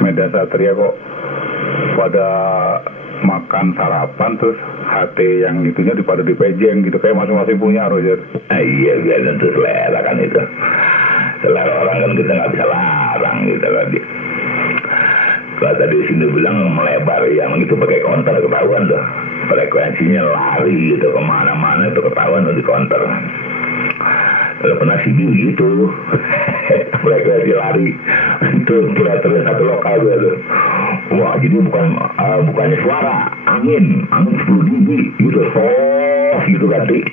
Medan Satria kok pada makan sarapan terus HT yang itunya pada dipejeng gitu, kayak masing-masing punya Roger. Iya biar tentu selera kan itu. Selera orang kan kita nggak bisa larang gitu kan. Kalau tadi sini bilang melebar yang itu pakai counter, ketahuan tuh frekuensinya lari gitu kemana-mana, itu ketahuan tuh di counter. Kalau pernah CD gitu frekuensi lari itu kira-kira satu lokal gitu. Wah jadi bukannya suara, angin 10 dB gitu, gitu ganti.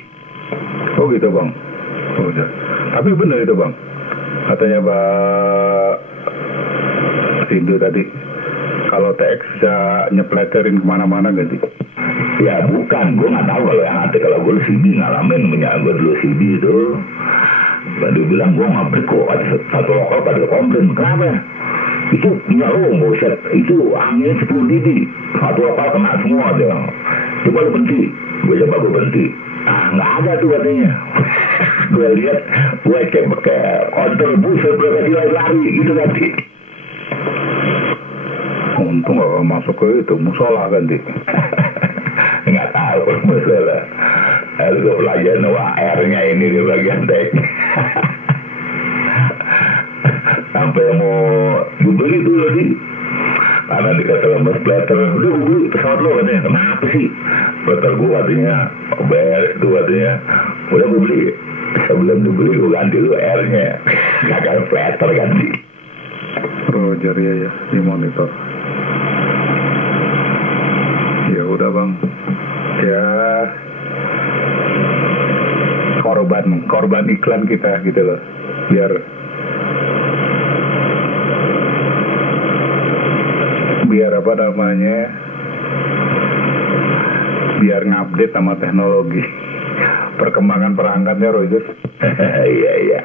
Oh gitu bang. Oh, udah. Tapi bener itu bang, katanya Pak Sindu tadi, kalau TX bisa nyepleterin kemana-mana ganti. Ya bukan, gue nggak tahu kalau yang hati. Kalau gue CD ngalamin, punya gue dulu CD itu. Dia bilang gue ngabrik kok, ada satu lokal pada komplain. Kenapa? Itu punya lo, buset, itu angin 10 dB, satu lokal kena semua dia. Coba lu berhenti, gue coba gue berhenti. Nggak ada tuh katanya. Gue lihat, gue cek pakai counter, buset, berapa lari gitu ganti. Untung gak masuk ke itu, musola ganti. Nggak tahu musola. Lalu gue pelajaran R-nya ini di bagian tek. Sampai mau dibeli dulu sih. Karena dikata lembas splatter, udah gue beli pesawat lo katanya. Kenapa sih? Splatter gue katanya, beres tuh katanya. Udah gue beli. Sebelum dibeli gue ganti dulu R-nya. Gak splatter ganti. Roger ya di monitor. Ya udah bang, ya korban iklan kita gitu loh, biar apa namanya, biar ngupdate sama teknologi perkembangan perangkatnya Roger. Iya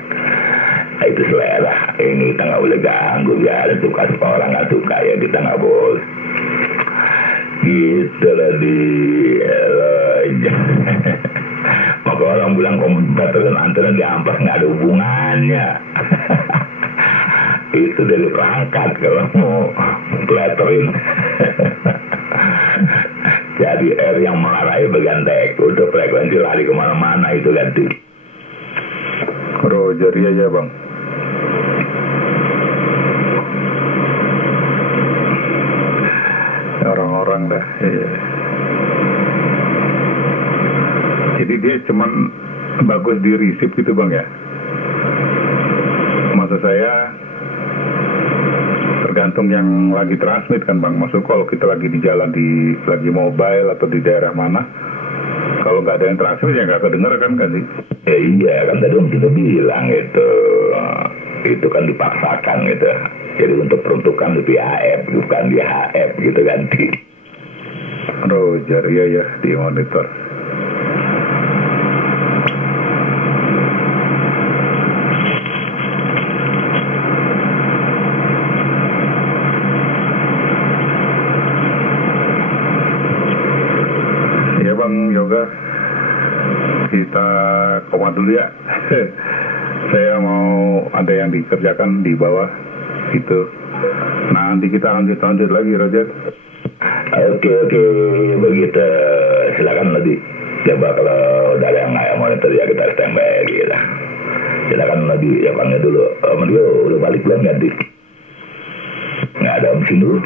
nah, itu selera, ini kita nggak boleh ganggu, biar suka orang nggak suka ya kita nggak boleh gitu lah di maka orang bilang komputer dan antena diampas nggak ada hubungannya. Itu dari perangkat kalau mau peleterin. Jadi R yang mengarahi bagian tek, udah frekuensi lari kemana-mana itu ganti. Roger ya bang. orang-orang dah. Jadi dia cuman bagus di receive gitu bang ya. Maksud saya tergantung yang lagi transmit kan bang. Maksud kalau kita lagi di jalan lagi mobile atau di daerah mana, kalau nggak ada yang transmit ya nggak kedenger kan sih? Iya kan tadi om juga bilang itu kan dipaksakan gitu. Jadi untuk peruntukan di PHF bukan di HF gitu kan. Roger, iya di monitor. Ya bang Yoga, kita koma dulu ya. Saya mau ada yang dikerjakan di bawah gitu. Nanti kita lanjut lagi Roger. Oke begitu. Silakan lebih. Coba kalau udah ada yang nggak monitor ya kita standby gitu. Silakan lebih ya bangnya dulu. Om Dio udah balik belum nanti? Nggak ada om sini dulu.